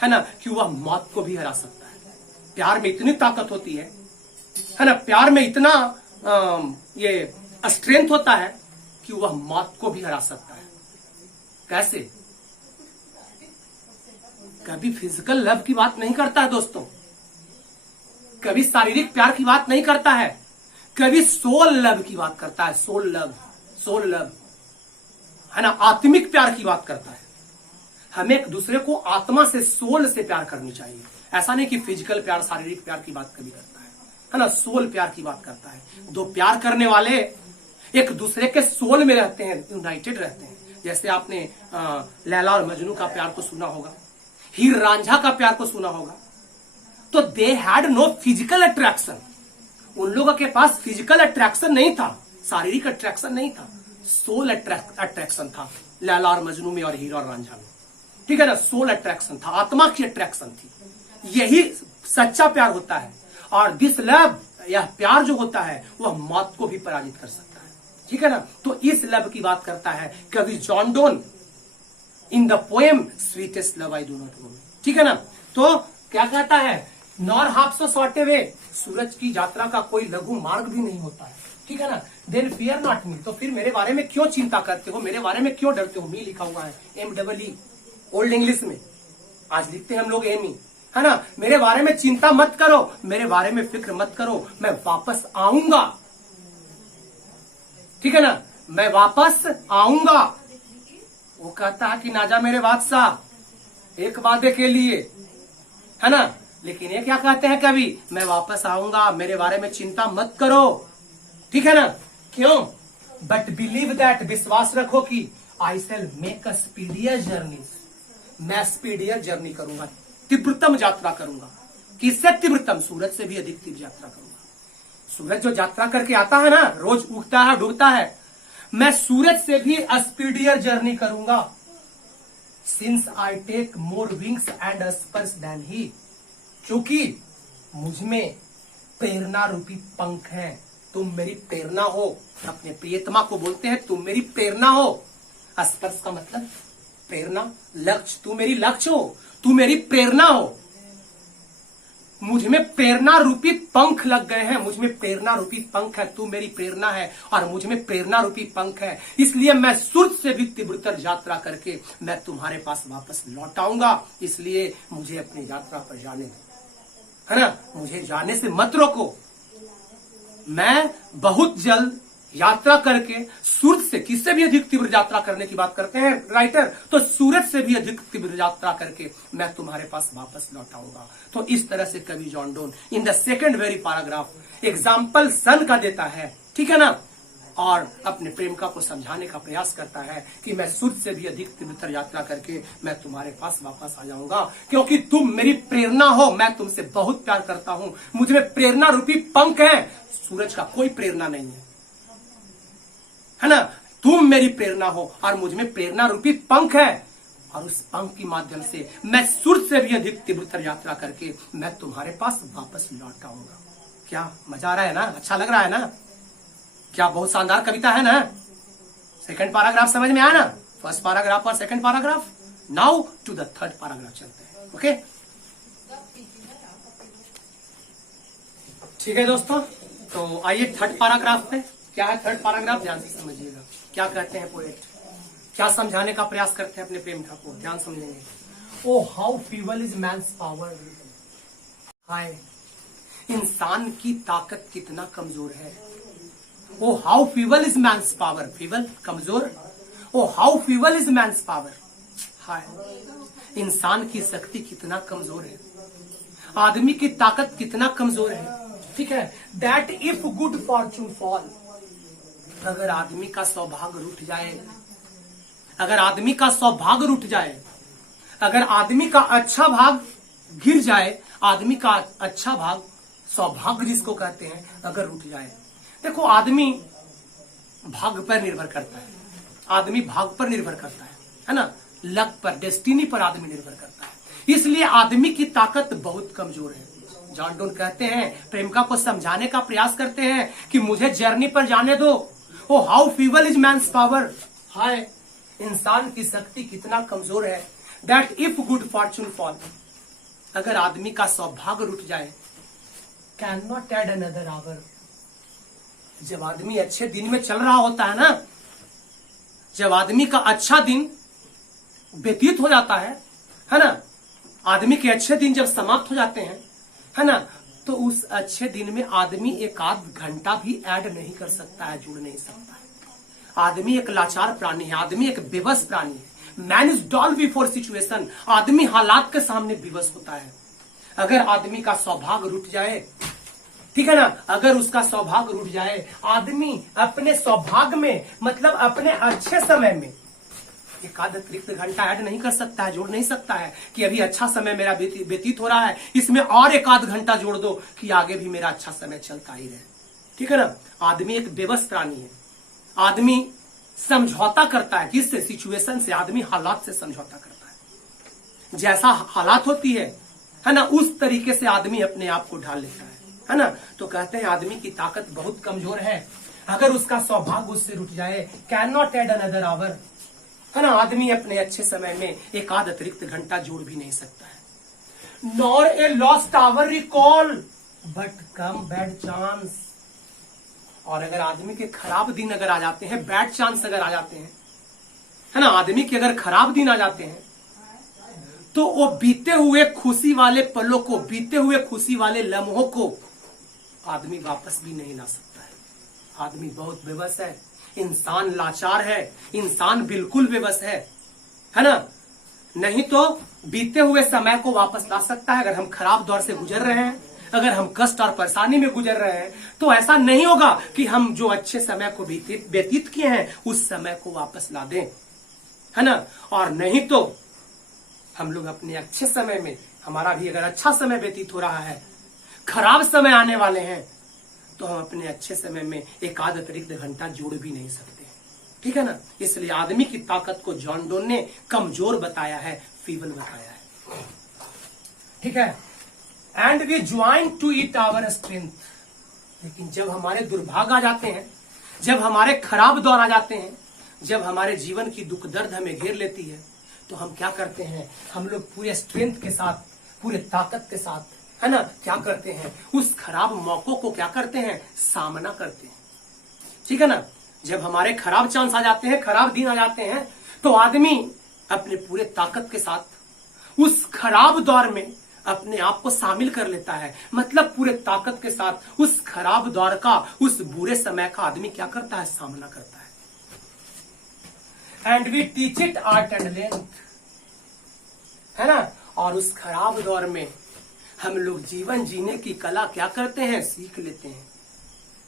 ना, कि वह मौत को भी हरा सकता है। प्यार में इतनी ताकत होती है ना, प्यार में इतना ये स्ट्रेंथ होता है कि वह मौत को भी हरा सकता है। कैसे? कभी फिजिकल लव की बात नहीं करता है दोस्तों, कभी शारीरिक प्यार की बात नहीं करता है, कभी सोल लव की बात करता है। सोल लव है ना, आत्मिक प्यार की बात करता है। हमें एक दूसरे को आत्मा से, सोल से प्यार करनी चाहिए। ऐसा नहीं कि फिजिकल प्यार, शारीरिक प्यार की बात कभी करता है ना, सोल प्यार की बात करता है। दो प्यार करने वाले एक दूसरे के सोल में रहते हैं, यूनाइटेड रहते हैं। जैसे आपने लैला और मजनू का प्यार को सुना होगा, हीर रांझा का प्यार को सुना होगा। तो they had no physical attraction, उन लोगों के पास फिजिकल अट्रैक्शन नहीं था, शारीरिक अट्रैक्शन नहीं था, सोल अट्रैक्शन था। लैला और मजनू में और हीरा और रांझा में, ठीक है ना। सोल अट्रैक्शन था, आत्मा की अट्रैक्शन थी। यही सच्चा प्यार होता है। और दिस लव, यह प्यार जो होता है वह मौत को भी पराजित कर सकता है, ठीक है ना। तो इस लव की बात करता है कवि John Donne in the poem sweetest love I do not no, ठीक है ना। तो क्या कहता है, nor half so short way, सूरज की यात्रा का कोई लघु मार्ग भी नहीं होता है, ठीक है ना। देन फियर नॉट मी, तो फिर मेरे बारे में क्यों चिंता करते हो, मेरे बारे में क्यों डरते हो। मी लिखा हुआ है MEE ओल्ड इंग्लिश में, आज लिखते हैं हम लोग एमी, है ना। मेरे बारे में चिंता मत करो, मेरे बारे में फिक्र मत करो, मैं वापस आऊंगा, ठीक है ना, मैं वापस आऊंगा। वो कहता है कि ना जा मेरे बादशाह, एक वादे के लिए, है ना। लेकिन ये क्या कहते हैं कभी, मैं वापस आऊंगा, मेरे बारे में चिंता मत करो, ठीक है ना। क्यों, बट बिलीव दैट, विश्वास रखो कि आई शैल मेक अ स्पीडियर जर्नी, मैं स्पीडियर जर्नी करूंगा, तीव्रतम यात्रा करूंगा। किससे तीव्रतम, सूरज से भी अधिक तीव्र यात्रा करूंगा। सूरज जो यात्रा करके आता है ना, रोज उगता है डूबता है, मैं सूरज से भी स्पीडियर जर्नी करूंगा। Since I take more wings and spurs than he, क्योंकि मुझ में प्रेरणा रूपी पंख है। तुम मेरी प्रेरणा हो, अपने प्रियतमा को बोलते हैं तुम मेरी प्रेरणा हो। स्पर्श का मतलब प्रेरणा, लक्ष्य, तू मेरी लक्ष्य हो, तू मेरी प्रेरणा हो। मुझ में प्रेरणा रूपी पंख लग गए हैं, मुझ में प्रेरणा रूपी पंख है, तू मेरी प्रेरणा है और मुझ में प्रेरणा रूपी पंख है। इसलिए मैं सूरज से भी तीव्रतर यात्रा करके मैं तुम्हारे पास वापस लौट आऊंगा। इसलिए मुझे अपनी यात्रा पर जाने दो, है ना, मुझे जाने से मत रोको। मैं बहुत जल्द यात्रा करके सूरज से, किससे भी अधिक तीव्र यात्रा करने की बात करते हैं राइटर, तो सूरज से भी अधिक तीव्र यात्रा करके मैं तुम्हारे पास वापस लौट आऊंगा। तो इस तरह से कवि John Donne in the second very paragraph example sun का देता है, ठीक है ना, और अपने प्रेमिका को समझाने का प्रयास करता है कि मैं सूरज से भी अधिक तीव्रतर यात्रा करके मैं तुम्हारे पास वापस आ जाऊंगा, क्योंकि तुम मेरी प्रेरणा हो, मैं तुमसे बहुत प्यार करता हूं, मुझ में प्रेरणा रूपी पंख है, सूरज का कोई प्रेरणा नहीं है ना। तुम मेरी प्रेरणा हो और मुझ में प्रेरणा रूपी पंख है, और उस पंख के माध्यम से मैं सूरज से भी अधिक तीव्रतर यात्रा करके मैं तुम्हारे पास वापस लौट आऊंगा। क्या मजा आ रहा है ना, अच्छा लग रहा है ना, क्या बहुत शानदार कविता है ना। सेकंड पैराग्राफ समझ में आया ना, फर्स्ट पैराग्राफ और second paragraph. Now to the third paragraph चलते हैं, ओके। ठीक है दोस्तों, तो आइए थर्ड पैराग्राफ पे। क्या है थर्ड पैराग्राफ, ध्यान से समझिएगा। क्या कहते हैं पोएट, क्या समझाने का प्रयास करते हैं अपने प्रेमिका को, ध्यान समझेंगे। Oh how feeble is man's power, हाय इंसान की ताकत कितना कमजोर है। Oh how feeble is man's power, feeble कमजोर, oh how feeble is man's power, हाय इंसान की शक्ति कितना कमजोर है, आदमी की ताकत कितना कमजोर है, ठीक है। That if good fortune fall, अगर आदमी का सौभाग्य रूठ जाए, अगर आदमी का सौभाग्य रूठ जाए, अगर आदमी का अच्छा भाग गिर जाए, आदमी का अच्छा भाग सौभाग्य जिसको कहते हैं, अगर रूठ जाए। देखो आदमी भाग्य पर निर्भर करता है, आदमी भाग पर निर्भर करता है ना, लक पर, डेस्टिनी पर आदमी निर्भर करता है। इसलिए आदमी की ताकत बहुत कमजोर है। जॉन डोन कहते हैं, प्रेमिका को समझाने का प्रयास करते हैं कि मुझे जर्नी पर जाने दो। Oh how feeble is man's power, हाय इंसान की शक्ति कितना कमजोर है। That if good fortune fall, अगर आदमी का सौभाग्य रूठ जाए, can not add another hour, जब आदमी अच्छे दिन में चल रहा होता है ना, जब आदमी का अच्छा दिन व्यतीत हो जाता है ना, आदमी के अच्छे दिन जब समाप्त हो जाते हैं, है ना, तो उस अच्छे दिन में आदमी एक आध घंटा भी ऐड नहीं कर सकता है, जुड़ नहीं सकता है। आदमी एक लाचार प्राणी है, आदमी एक बेबस प्राणी है। Man is doll before situation, आदमी हालात के सामने विवश होता है। अगर आदमी का सौभाग्य रूठ जाए, ठीक है ना, अगर उसका सौभाग्य रूठ जाए, आदमी अपने सौभाग्य में, मतलब अपने अच्छे समय में एक आध अतिरिक्त घंटा ऐड नहीं कर सकता है, जोड़ नहीं सकता है कि अभी अच्छा समय मेरा व्यतीत हो रहा है, इसमें और एक आध घंटा जोड़ दो कि आगे भी मेरा अच्छा समय चलता ही रहे, ठीक है ना। आदमी एक बेबस प्राणी है, आदमी समझौता करता है। किससे? सिचुएशन से। आदमी हालात से समझौता करता है। जैसा हालात होती है ना, उस तरीके से आदमी अपने आप को ढाल लेता है ना। तो कहते हैं आदमी की ताकत बहुत कमजोर है। अगर उसका सौभाग्य उससे रुक जाए, can not add another hour, है ना। आदमी अपने अच्छे समय में एक आध अतिरिक्त घंटा जोड़ भी नहीं सकता है। Nor a lost hour recall but come bad chance. और अगर आदमी के खराब दिन अगर आ जाते हैं, बैड चांस अगर आ जाते हैं, है ना, आदमी के अगर खराब दिन आ जाते हैं, तो वो बीते हुए खुशी वाले पलों को, बीते हुए खुशी वाले लम्हों को आदमी वापस भी नहीं ला सकता है। आदमी बहुत बेबस है, इंसान लाचार है, इंसान बिल्कुल बेबस है ना। नहीं तो बीते हुए समय को वापस ला सकता है। अगर हम खराब दौर से गुजर रहे हैं, अगर हम कष्ट और परेशानी में गुजर रहे हैं, तो ऐसा नहीं होगा कि हम जो अच्छे समय को व्यतीत किए हैं उस समय को वापस ला दें, है ना। और नहीं तो हम लोग अपने अच्छे समय में, हमारा भी अगर अच्छा समय व्यतीत हो रहा है, खराब समय आने वाले हैं, तो हम अपने अच्छे समय में एक आध अतिरिक्त घंटा जोड़ भी नहीं सकते, ठीक है ना। इसलिए आदमी की ताकत को जॉन डोन ने कमजोर बताया है, फीबल बताया है, ठीक है। And we join to it our strength. लेकिन जब हमारे दुर्भाग्य आ जाते हैं, जब हमारे खराब दौर आ जाते हैं, जब हमारे जीवन की दुख दर्द हमें घेर लेती है, तो हम क्या करते हैं? हम लोग पूरे स्ट्रेंथ के साथ, पूरे ताकत के साथ, है ना, क्या करते हैं? उस खराब मौकों को क्या करते हैं? सामना करते हैं, ठीक है ना। जब हमारे खराब चांस आ जाते हैं, खराब दिन आ जाते हैं, तो आदमी अपने पूरे ताकत के साथ उस खराब दौर में अपने आप को शामिल कर लेता है। मतलब पूरे ताकत के साथ उस खराब दौर का, उस बुरे समय का आदमी क्या करता है? सामना करता है। And we teach it art and length, है ना। और उस खराब दौर में हम लोग जीवन जीने की कला क्या करते हैं? सीख लेते हैं।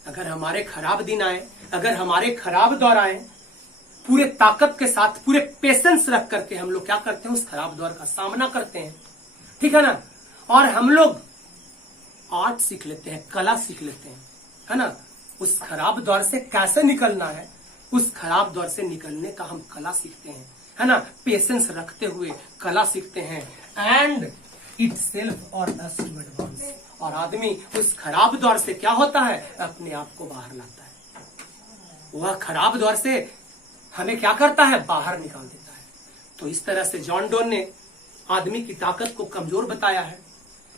अगर हमारे खराब दिन आए, अगर हमारे खराब दौर आए, पूरे ताकत के साथ, पूरे पेशेंस रख करके हम लोग क्या करते हैं? उस खराब दौर का सामना करते हैं, ठीक है ना। और हम लोग आर्ट सीख लेते हैं, कला सीख लेते हैं, है ना। उस खराब दौर से कैसे निकलना है, उस खराब दौर से निकलने का हम कला सीखते हैं, है ना। पेशेंस रखते हुए कला सीखते हैं। एंड इट सेल्फ और अस टू एडवांस। और आदमी उस खराब दौर से क्या होता है? अपने आप को बाहर लाता है। वह खराब दौर से हमें क्या करता है? बाहर निकाल देता है। तो इस तरह से जॉन डोन ने आदमी की ताकत को कमजोर बताया है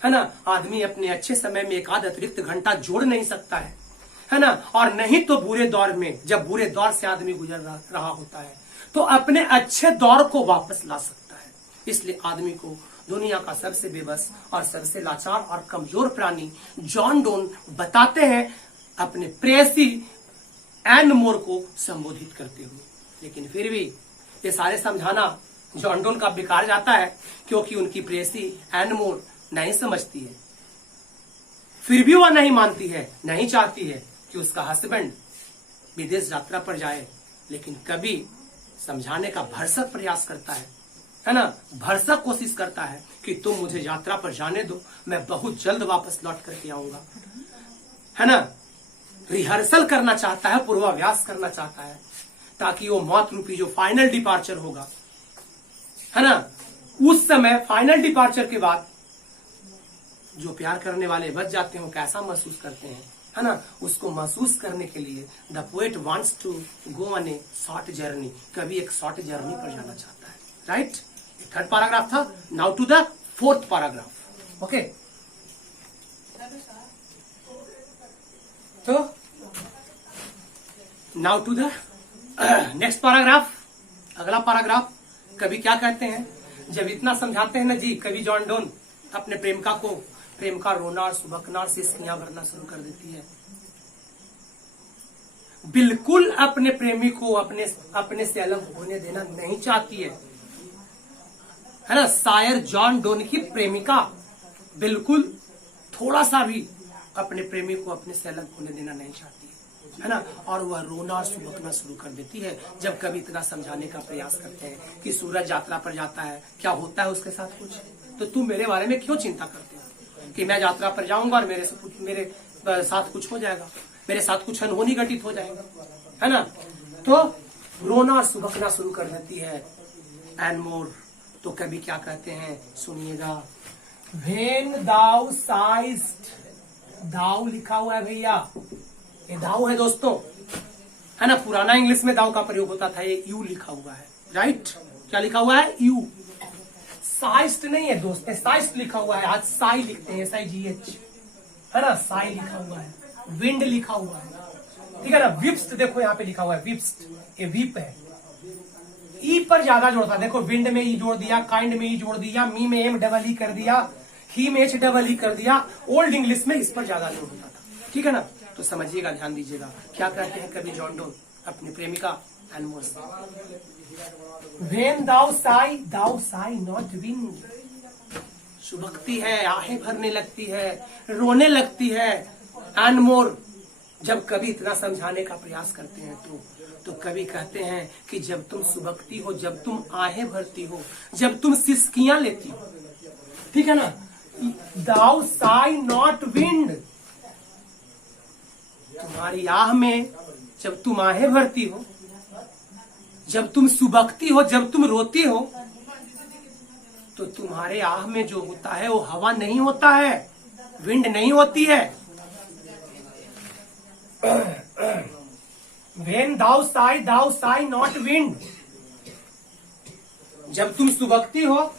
ना। आदमी अपने अच्छे समय में एक आध अतिरिक्त घंटा जोड़ नहीं सकता है ना। और नहीं तो बुरे दौर में, जब बुरे दौर से आदमी गुजर रहा होता है, तो अपने अच्छे दौर को वापस ला सकता है। इसलिए आदमी को दुनिया का सबसे बेबस और सबसे लाचार और कमजोर प्राणी जॉन डोन बताते हैं, अपने प्रेयसी एन मोर को संबोधित करते हुए। लेकिन फिर भी ये सारे समझाना जॉन डोन का बेकार जाता है, क्योंकि उनकी प्रेयसी एन मोर नहीं समझती है। फिर भी वह नहीं मानती है, नहीं चाहती है कि उसका हस्बैंड विदेश यात्रा पर जाए। लेकिन कभी समझाने का भरसक प्रयास करता है ना, भरसक कोशिश करता है कि तुम मुझे यात्रा पर जाने दो, मैं बहुत जल्द वापस लौट करके आऊंगा, है ना। रिहर्सल करना चाहता है, पूर्वाभ्यास करना चाहता है, ताकि वो मौत रूपी जो फाइनल डिपार्चर होगा, है ना, उस समय फाइनल डिपार्चर के बाद जो प्यार करने वाले बच जाते हैं वो कैसा महसूस करते हैं, है ना। उसको महसूस करने के लिए the poet wants to go on a short journey, कभी एक शॉर्ट जर्नी पर जाना चाहता है, राइट। थर्ड पैराग्राफ था। Now to the fourth paragraph, okay. तो now to the next paragraph, अगला पैराग्राफ। कभी क्या कहते हैं, जब इतना समझाते हैं ना जी, कभी जॉन डोन अपने प्रेमिका रोना और सुबकना और सिसकियां भरना शुरू कर देती है। बिल्कुल अपने प्रेमी को अपने से अलग होने देना नहीं चाहती है ना। शायर जॉन डोन की प्रेमिका बिल्कुल थोड़ा सा भी अपने प्रेमी को अपने से अलग होने देना नहीं चाहती है ना। और वह रोना और सुबकना शुरू कर देती है जब कभी इतना समझाने का प्रयास करते हैं कि सूरज यात्रा पर जाता है, क्या होता है उसके साथ कुछ, तो तुम मेरे बारे में क्यों चिंता करते हो कि मैं यात्रा पर जाऊंगा और मेरे साथ कुछ हो जाएगा, मेरे साथ कुछ अनहोनी घटित हो जाएगा, है ना। तो रोना सुबकना शुरू कर देती है एंड मोर। तो कभी क्या कहते हैं सुनिएगा, व्हेन दाउ साइस्ट, दाउ लिखा हुआ है भैया, ये दाउ है दोस्तों, है ना। पुराना इंग्लिश में दाउ का प्रयोग होता था, ये यू लिखा हुआ है, राइट। क्या लिखा हुआ है? यू। साइस्ट नहीं है दोस्त, साइस्ट लिखा हुआ है, आज साई लिखते हैं, SIGH, है ना। साई लिखा हुआ है, विंड लिखा हुआ है, ठीक है ना। विप्स्ट देखो यहाँ पे लिखा हुआ है, विप्स्ट, ये विप है। ई पर ज्यादा जोड़ता है, देखो विंड में ई जोड़ दिया, काइंड में ई जोड़ दिया, मी में एम डबल ई कर दिया, ही में एच डबल ई कर दिया। ओल्ड इंग्लिश में इस पर ज्यादा जोड़ होता था, ठीक है ना। तो समझिएगा, ध्यान दीजिएगा। क्या कहते हैं कवि जॉन डोन अपनी प्रेमिका एनमोल से, when thou sigh not wind, सुबकती है, आहें भरने लगती है, रोने लगती है एंड मोर। जब कभी इतना समझाने का प्रयास करते हैं तो कभी कहते हैं कि जब तुम सुबकती हो, जब तुम आहें भरती हो, जब तुम सिसकियां लेती हो, ठीक है ना। दाउ साई नॉट विंड, तुम्हारी आह में जब तुम आहें भरती हो, जब तुम सुबकती हो, जब तुम रोती हो, तो तुम्हारे आह में जो होता है वो हवा नहीं होता है, विंड नहीं होती है। When thou sigh not wind, जब तुम सुबकती हो,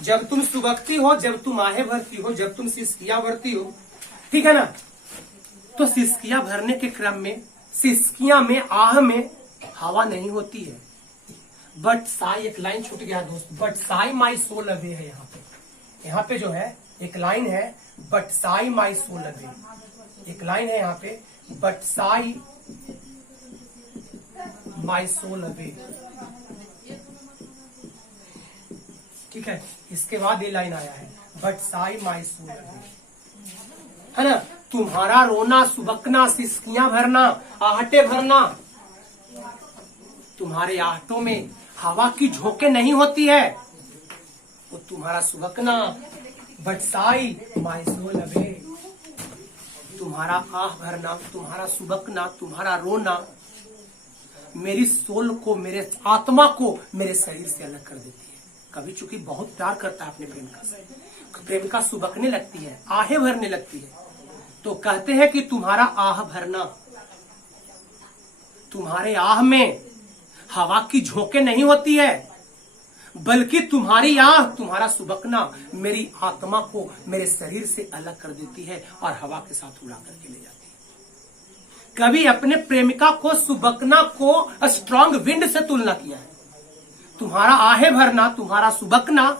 जब तुम सुबकती हो, जब तुम आहें भरती हो, जब तुम सिसकियां भरती हो, ठीक है ना। तो सिसकियां भरने के क्रम में, सिसकियां में, आह में हवा नहीं होती है। बट साई, एक लाइन छूट गया दोस्त, but sigh my soul away है यहाँ पे जो है एक लाइन है, but sigh my soul away, एक लाइन है यहाँ पे, but sigh my soul away, ठीक है। इसके बाद ये लाइन आया है, but sigh my soul away, है ना। तुम्हारा रोना सुबकना, सिसकियां भरना, आहटे भरना, तुम्हारे आहटों में हवा की झोंके नहीं होती है, वो तुम्हारा सुबकना, but sigh my soul away, तुम्हारा आह भरना, तुम्हारा सुबकना, तुम्हारा रोना मेरी सोल को, मेरे आत्मा को मेरे शरीर से अलग कर देती है। कभी चूंकि बहुत प्यार करता है अपने प्रेमिका से, प्रेमिका सुबकने लगती है, आहें भरने लगती है, तो कहते हैं कि तुम्हारा आह भरना, तुम्हारे आह में हवा की झोंके नहीं होती है, बल्कि तुम्हारी आह, तुम्हारा सुबकना मेरी आत्मा को मेरे शरीर से अलग कर देती है और हवा के साथ उड़ा करके ले जाती है। कभी अपने प्रेमिका को, सुबकना को स्ट्रॉन्ग विंड से तुलना किया है। तुम्हारा आहें भरना, तुम्हारा सुबकना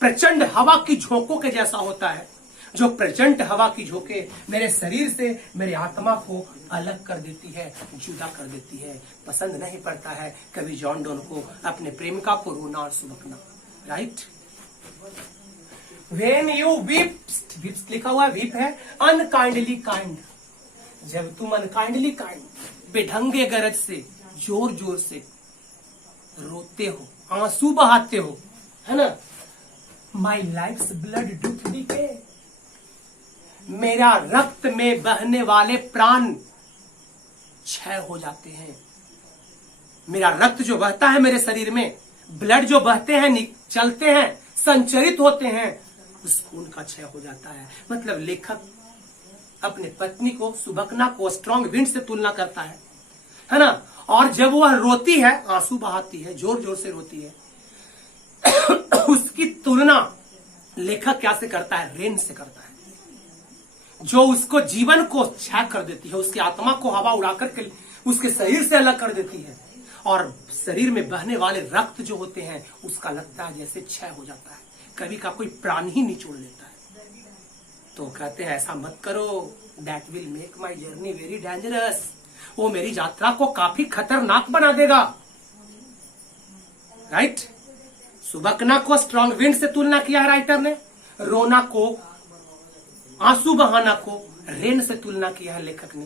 प्रचंड हवा की झोंकों के जैसा होता है, जो प्रचंड हवा की झोंके मेरे शरीर से मेरे आत्मा को अलग कर देती है, जुदा कर देती है। पसंद नहीं पड़ता है कवि जॉन डोन को अपने प्रेमिका को रोना और सुबकना, right. When you weeps, weeps लिखा हुआ है, वीप है अनकाइंडली काइंड, जब तुम अनकाइंडली काइंड, बेढंगे गरज से, जोर जोर से रोते हो, आंसू बहाते हो, है ना। माई लाइफ्स ब्लड डूथ डीके, मेरा रक्त में बहने वाले प्राण क्षय हो जाते हैं। मेरा रक्त जो बहता है मेरे शरीर में, ब्लड जो बहते हैं, चलते हैं, संचरित होते हैं, उस खून का क्षय हो जाता है। मतलब लेखक अपने पत्नी को, सुबकना को स्ट्रॉन्ग विंड से तुलना करता है ना। और जब वह रोती है, आंसू बहाती है, जोर जोर से रोती है, उसकी तुलना लेखक क्या से करता है? रेन से करता है, जो उसको जीवन को क्षय कर देती है, उसकी आत्मा को हवा उड़ाकर के उसके शरीर से अलग कर देती है, और शरीर में बहने वाले रक्त जो होते हैं उसका लगता है जैसे क्षय हो जाता है, कभी का कोई प्राण ही निचोड़ लेता है। तो कहते हैं ऐसा मत करो, that will make my journey very dangerous, वो मेरी यात्रा को काफी खतरनाक बना देगा, राइट। सुबकना को स्ट्रॉन्ग विंड से तुलना किया है राइटर ने, रोना को, आंसू बहाना को रेन से तुलना किया है लेखक ने,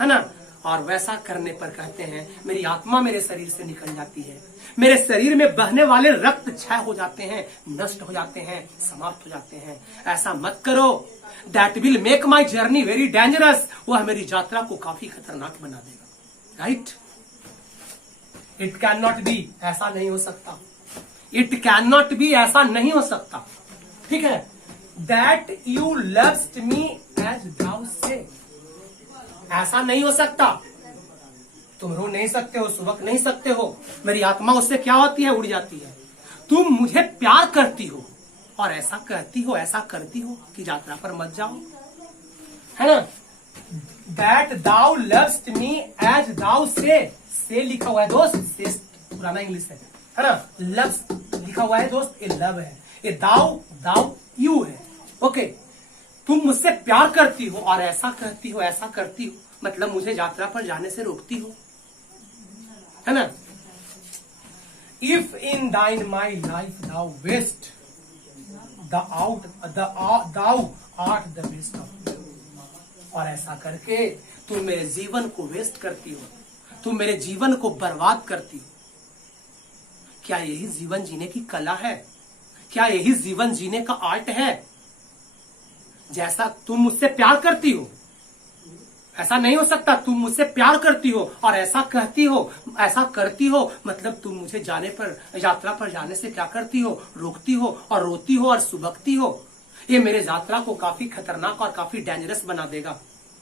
है ना। और वैसा करने पर कहते हैं मेरी आत्मा मेरे शरीर से निकल जाती है, मेरे शरीर में बहने वाले रक्त क्षय हो जाते हैं, नष्ट हो जाते हैं, समाप्त हो जाते हैं। ऐसा मत करो, that will make my journey very dangerous, वह मेरी यात्रा को काफी खतरनाक बना देगा। Right? It can not be, ऐसा नहीं हो सकता। इट कैन नॉट बी, ऐसा नहीं हो सकता। ठीक है? That you loved me as thou say, ऐसा नहीं हो सकता। तुम रो नहीं सकते हो, सुबक नहीं सकते हो, मेरी आत्मा उससे क्या होती है, उड़ जाती है। तुम मुझे प्यार करती हो और ऐसा कहती हो, ऐसा करती हो कि यात्रा पर मत जाओ, है ना? That thou लव्स्ट me as thou से लिखा हुआ है दोस्त, से पुराना इंग्लिश है ना? लव्स लिखा हुआ है दोस्त, ये लव है। ये दाउ यू है। ओके, तुम मुझसे प्यार करती हो और ऐसा कहती हो, ऐसा करती हो, मतलब मुझे यात्रा पर जाने से रोकती हो, है ना? If in thine my life thou waste thou art the best of me, और ऐसा करके तुम मेरे जीवन को वेस्ट करती हो, तुम मेरे जीवन को बर्बाद करती हो। क्या यही जीवन जीने की कला है? क्या यही जीवन जीने का आर्ट है? जैसा तुम मुझसे प्यार करती हो, ऐसा नहीं हो सकता। तुम मुझसे प्यार करती हो और ऐसा कहती हो, ऐसा करती हो, मतलब तुम मुझे जाने पर, यात्रा पर जाने से क्या करती हो, रोकती हो और रोती हो और सुबकती हो। ये मेरे यात्रा को काफी खतरनाक और काफी डेंजरस बना देगा,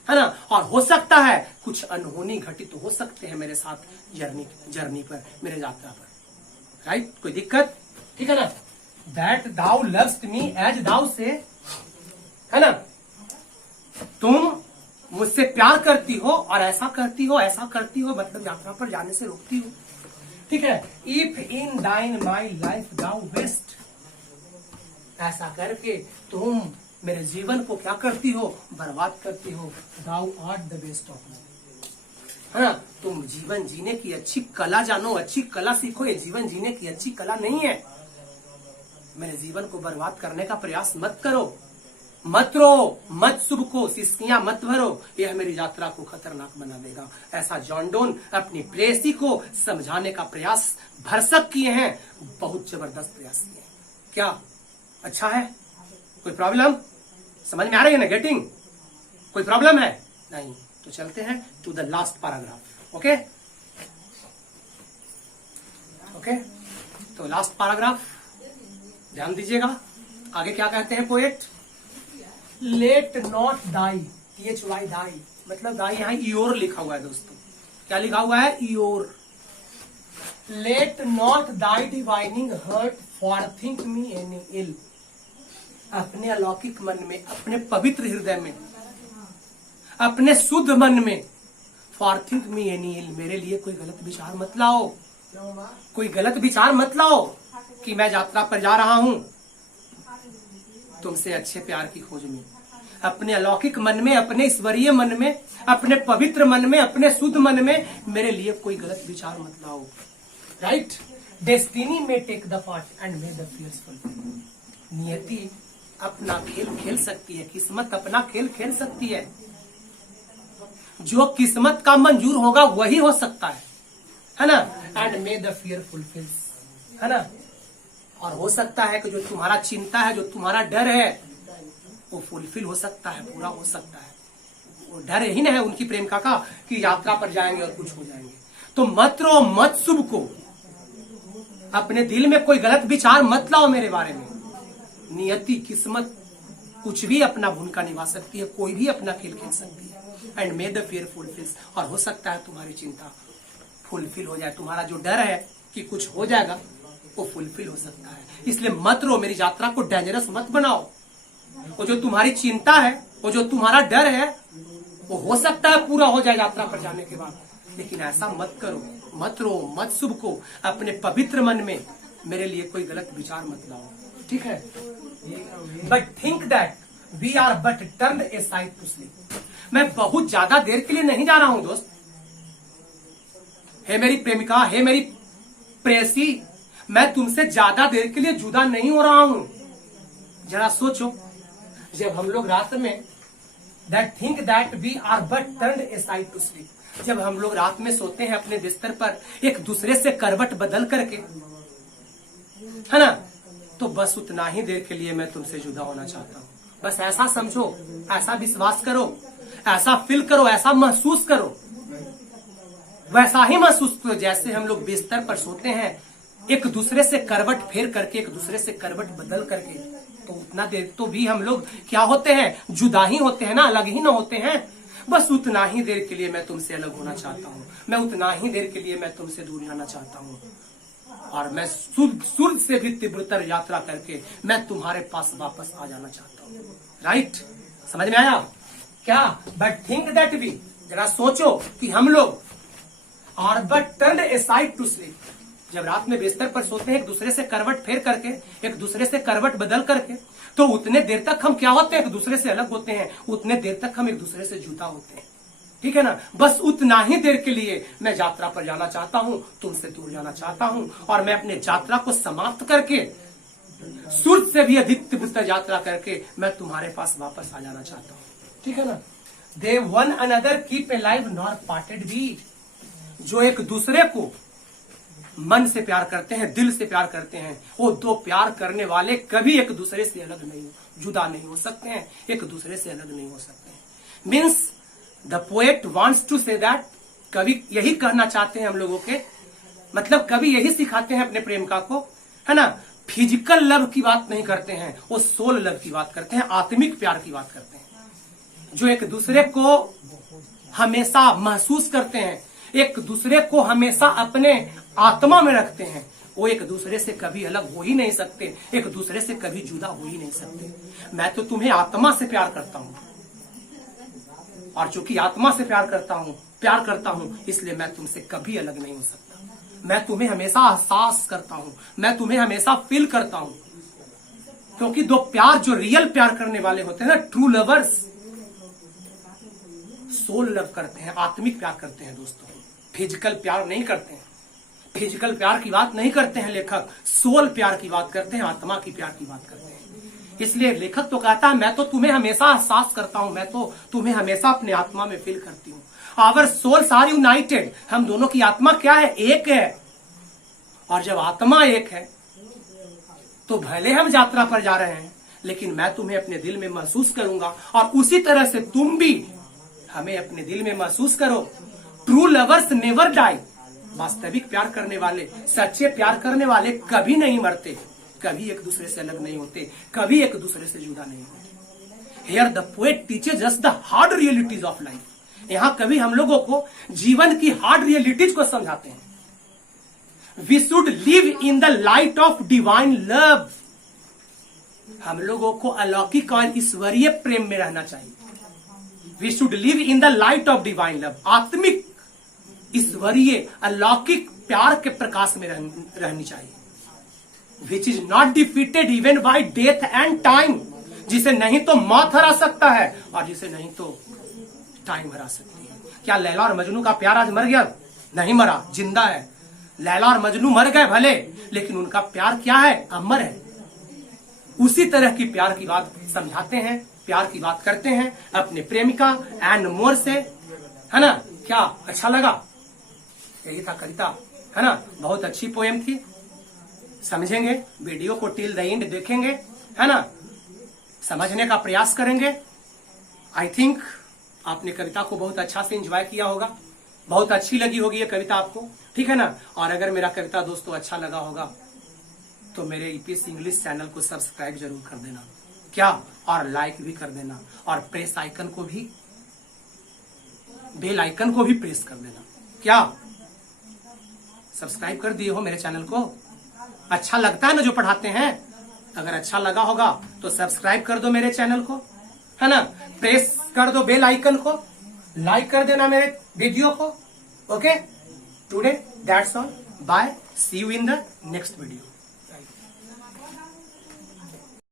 है ना? और हो सकता है कुछ अनहोनी घटित हो सकते हैं मेरे साथ जर्नी पर, मेरे यात्रा पर। राइट? कोई दिक्कत? ठीक है ना? That thou लव्स्ट me as thou से, है ना? तुम मुझसे प्यार करती हो और ऐसा करती हो, ऐसा करती हो, मतलब यात्रा पर जाने से रोकती हो। ठीक है? If in thine my life thou waste, ऐसा करके तुम मेरे जीवन को क्या करती हो, बर्बाद करती हो। Thou art the best of me, है ना? तुम जीवन जीने की अच्छी कला जानो, अच्छी कला सीखो। ये जीवन जीने की अच्छी कला नहीं है। मेरे जीवन को बर्बाद करने का प्रयास मत करो, मत रो, मत सुबको, सिसकियां मत भरो, यह मेरी यात्रा को खतरनाक बना देगा। ऐसा जॉन डोन अपनी प्रेयसी को समझाने का प्रयास भरसक किए हैं, बहुत जबरदस्त प्रयास किए हैं। क्या अच्छा है? कोई प्रॉब्लम समझ में आ रही है ना? गेटिंग? कोई प्रॉब्लम है? नहीं? तो चलते हैं to the last paragraph. Okay okay, तो लास्ट पैराग्राफ ध्यान दीजिएगा। आगे क्या कहते हैं poet? Let not thy, THY thy, मतलब दाई यहां ईयोर लिखा हुआ है दोस्तों। क्या लिखा हुआ है? ईयोर। Let not thy divining heart forethink me any ill, अपने अलौकिक मन में, अपने पवित्र हृदय में, अपने शुद्ध मन में, फॉर थिंक मी एनी इल, मेरे लिए कोई गलत विचार मत लाओ, कोई गलत विचार मत लाओ कि मैं यात्रा पर जा रहा हूं तुमसे अच्छे प्यार की खोज में। अपने अलौकिक मन में, अपने ईश्वरीय मन में, अपने पवित्र मन में, अपने शुद्ध मन में मेरे लिए कोई गलत विचार मत लाओ। राइट? डेस्टिनी में take the part and may the fears fulfil, नियति अपना खेल खेल सकती है, किस्मत अपना खेल खेल सकती है। जो किस्मत का मंजूर होगा वही हो सकता है ना? And may the fear fulfils, है ना? और हो सकता है कि जो तुम्हारा चिंता है, जो तुम्हारा डर है, वो फुलफिल हो सकता है, पूरा हो सकता है। वो डर ही नहीं है उनकी प्रेमिका का कि यात्रा पर जाएंगे और कुछ हो जाएंगे। तो मत रो, मत शुभ को, अपने दिल में कोई गलत विचार मत लाओ मेरे बारे में। नियति, किस्मत कुछ भी अपना भूमिका निभा सकती है, कोई भी अपना खेल खेल सकती है। And may the fear fulfils, और हो सकता है तुम्हारी चिंता फुलफिल हो जाए, तुम्हारा जो डर है कि कुछ हो जाएगा वो फुलफिल हो सकता है। इसलिए मत रो, मेरी यात्रा को डेंजरस मत बनाओ। वो जो तुम्हारी चिंता है, वो जो तुम्हारा डर है, वो हो सकता है पूरा हो जाए यात्रा पर जाने के बाद, लेकिन ऐसा मत करो, मत रो, मत शुभ को, अपने पवित्र मन में मेरे लिए कोई गलत विचार मत लाओ। ठीक है? But think that we are but turn aside to sleep, मैं बहुत ज्यादा देर के लिए नहीं जा रहा हूं दोस्त। हे मेरी प्रेमिका, हे मेरी प्रेयसी, मैं तुमसे ज्यादा देर के लिए जुदा नहीं हो रहा हूं। जरा सोचो, जब हम लोग रात में that think that we are but turn aside to sleep, जब हम लोग रात में सोते हैं अपने बिस्तर पर एक दूसरे से करवट बदल करके, है ना? तो बस उतना ही देर के लिए मैं तुमसे जुदा होना चाहता हूं। बस ऐसा समझो, ऐसा विश्वास करो, ऐसा फील करो, ऐसा महसूस करो। वैसा ही महसूस करो जैसे हम लोग बिस्तर पर सोते हैं, एक दूसरे से करवट फेर करके, एक दूसरे से करवट बदल करके, तो उतना देर तो भी हम लोग क्या होते हैं, जुदा ही होते हैं ना, अलग ही ना होते हैं। बस उतना ही देर के लिए मैं तुमसे अलग होना चाहता हूँ, मैं उतना ही देर के लिए मैं तुमसे दूर जाना चाहता हूँ, और मैं सूर्य से भी तीव्रतर यात्रा करके मैं तुम्हारे पास वापस आ जाना चाहता हूँ। राइट, समझ में आया क्या? बट थिंक दैट वी, जरा सोचो कि हम लोग are but turn aside to sleep, जब रात में बिस्तर पर सोते हैं एक दूसरे से करवट फेर करके, एक दूसरे से करवट बदल करके, तो उतने देर तक हम क्या होते हैं, एक दूसरे से अलग होते हैं, उतने देर तक हम एक दूसरे से जुदा होते हैं। ठीक है ना? बस उतना ही देर के लिए मैं यात्रा पर जाना चाहता हूं, तुमसे दूर जाना चाहता हूं, और मैं अपने यात्रा को समाप्त करके सूर्य से भी अधिक तीव्र यात्रा करके मैं तुम्हारे पास वापस आ जाना चाहता हूं। ठीक है ना? They one another keep alive nor parted be, जो एक दूसरे को मन से प्यार करते हैं, दिल से प्यार करते हैं, वो दो प्यार करने वाले कभी एक दूसरे से अलग नहीं, जुदा नहीं हो सकते हैं, एक दूसरे से अलग नहीं हो सकते हैं। Means the poet wants to say that, कवि यही कहना चाहते हैं हम लोगों के, मतलब कवि यही सिखाते हैं अपने प्रेमिका को, है ना, फिजिकल लव की बात नहीं करते हैं, वो सोल लव की बात करते हैं, आत्मिक प्यार की बात करते हैं, जो एक दूसरे को हमेशा महसूस करते हैं, एक दूसरे को हमेशा अपने आत्मा में रखते हैं, वो एक दूसरे से कभी अलग हो ही नहीं सकते, एक दूसरे से कभी जुदा हो ही नहीं सकते। मैं तो तुम्हें आत्मा से प्यार करता हूं, और चूंकि आत्मा से प्यार करता हूं, इसलिए मैं तुमसे कभी अलग नहीं हो सकता। मैं तुम्हें हमेशा एहसास करता हूं, मैं तुम्हें हमेशा फील करता हूं, क्योंकि दो प्यार जो रियल प्यार करने वाले होते हैं ना, ट्रू लवर्स, सोल लव करते हैं, आत्मिक प्यार करते हैं दोस्तों, फिजिकल प्यार नहीं करते हैं। फिजिकल प्यार की बात नहीं करते हैं लेखक, सोल प्यार की बात करते हैं, आत्मा की प्यार की बात करते हैं। इसलिए लेखक तो कहता है मैं तो तुम्हें हमेशा एहसास करता हूं, मैं तो तुम्हें हमेशा अपने आत्मा में फील करती हूँ। आवर सोल्स आर यूनाइटेड, हम दोनों की आत्मा क्या है, एक है, और जब आत्मा एक है तो भले हम यात्रा पर जा रहे हैं, लेकिन मैं तुम्हें अपने दिल में महसूस करूंगा, और उसी तरह से तुम भी हमें अपने दिल में महसूस करो। ट्रू लवर्स नेवर डाई, वास्तविक प्यार करने वाले, सच्चे प्यार करने वाले कभी नहीं मरते, कभी एक दूसरे से अलग नहीं होते, कभी एक दूसरे से जुदा नहीं होते। Here the poet teaches us the hard realities of life, यहाँ कभी हम लोगों को जीवन की हार्ड रियलिटीज को समझाते हैं। We should live in the light of divine love, हम लोगों को अलौकिक और ईश्वरीय प्रेम में रहना चाहिए। We should live in the light of divine love, आत्मिक ईश्वरीय अलौकिक प्यार के प्रकाश में रहनी चाहिए। Which is not defeated even by death and time, जिसे नहीं तो मौत हरा सकता है और जिसे नहीं तो टाइम हरा सकती है। क्या लैला और मजनू का प्यार आज मर गया? नहीं मरा, जिंदा है। लैला और मजनू मर गए भले, लेकिन उनका प्यार क्या है, अमर है। उसी तरह की प्यार की बात समझाते हैं, प्यार की बात करते हैं अपने प्रेमिका एंड मोर से, है ना। क्या अच्छा लगा? यही था कविता, है ना। बहुत अच्छी पोएम थी, समझेंगे, वीडियो को टिल द एंड देखेंगे, है ना, समझने का प्रयास करेंगे। आई थिंक आपने कविता को बहुत अच्छा से एंजॉय किया होगा, बहुत अच्छी लगी होगी ये कविता आपको, ठीक है ना। और अगर मेरा कविता दोस्तों अच्छा लगा होगा तो मेरे ईपीएस इंग्लिश चैनल को सब्सक्राइब जरूर कर देना, क्या, और लाइक भी कर देना, और प्रेस आइकन को भी, बेल आइकन को भी प्रेस कर देना। क्या सब्सक्राइब कर दिए हो मेरे चैनल को? अच्छा लगता है ना जो पढ़ाते हैं? अगर अच्छा लगा होगा तो सब्सक्राइब कर दो मेरे चैनल को, है ना, प्रेस कर दो बेल आइकन को, लाइक कर देना मेरे वीडियो को। Okay, today that's all, bye, see you in the next video.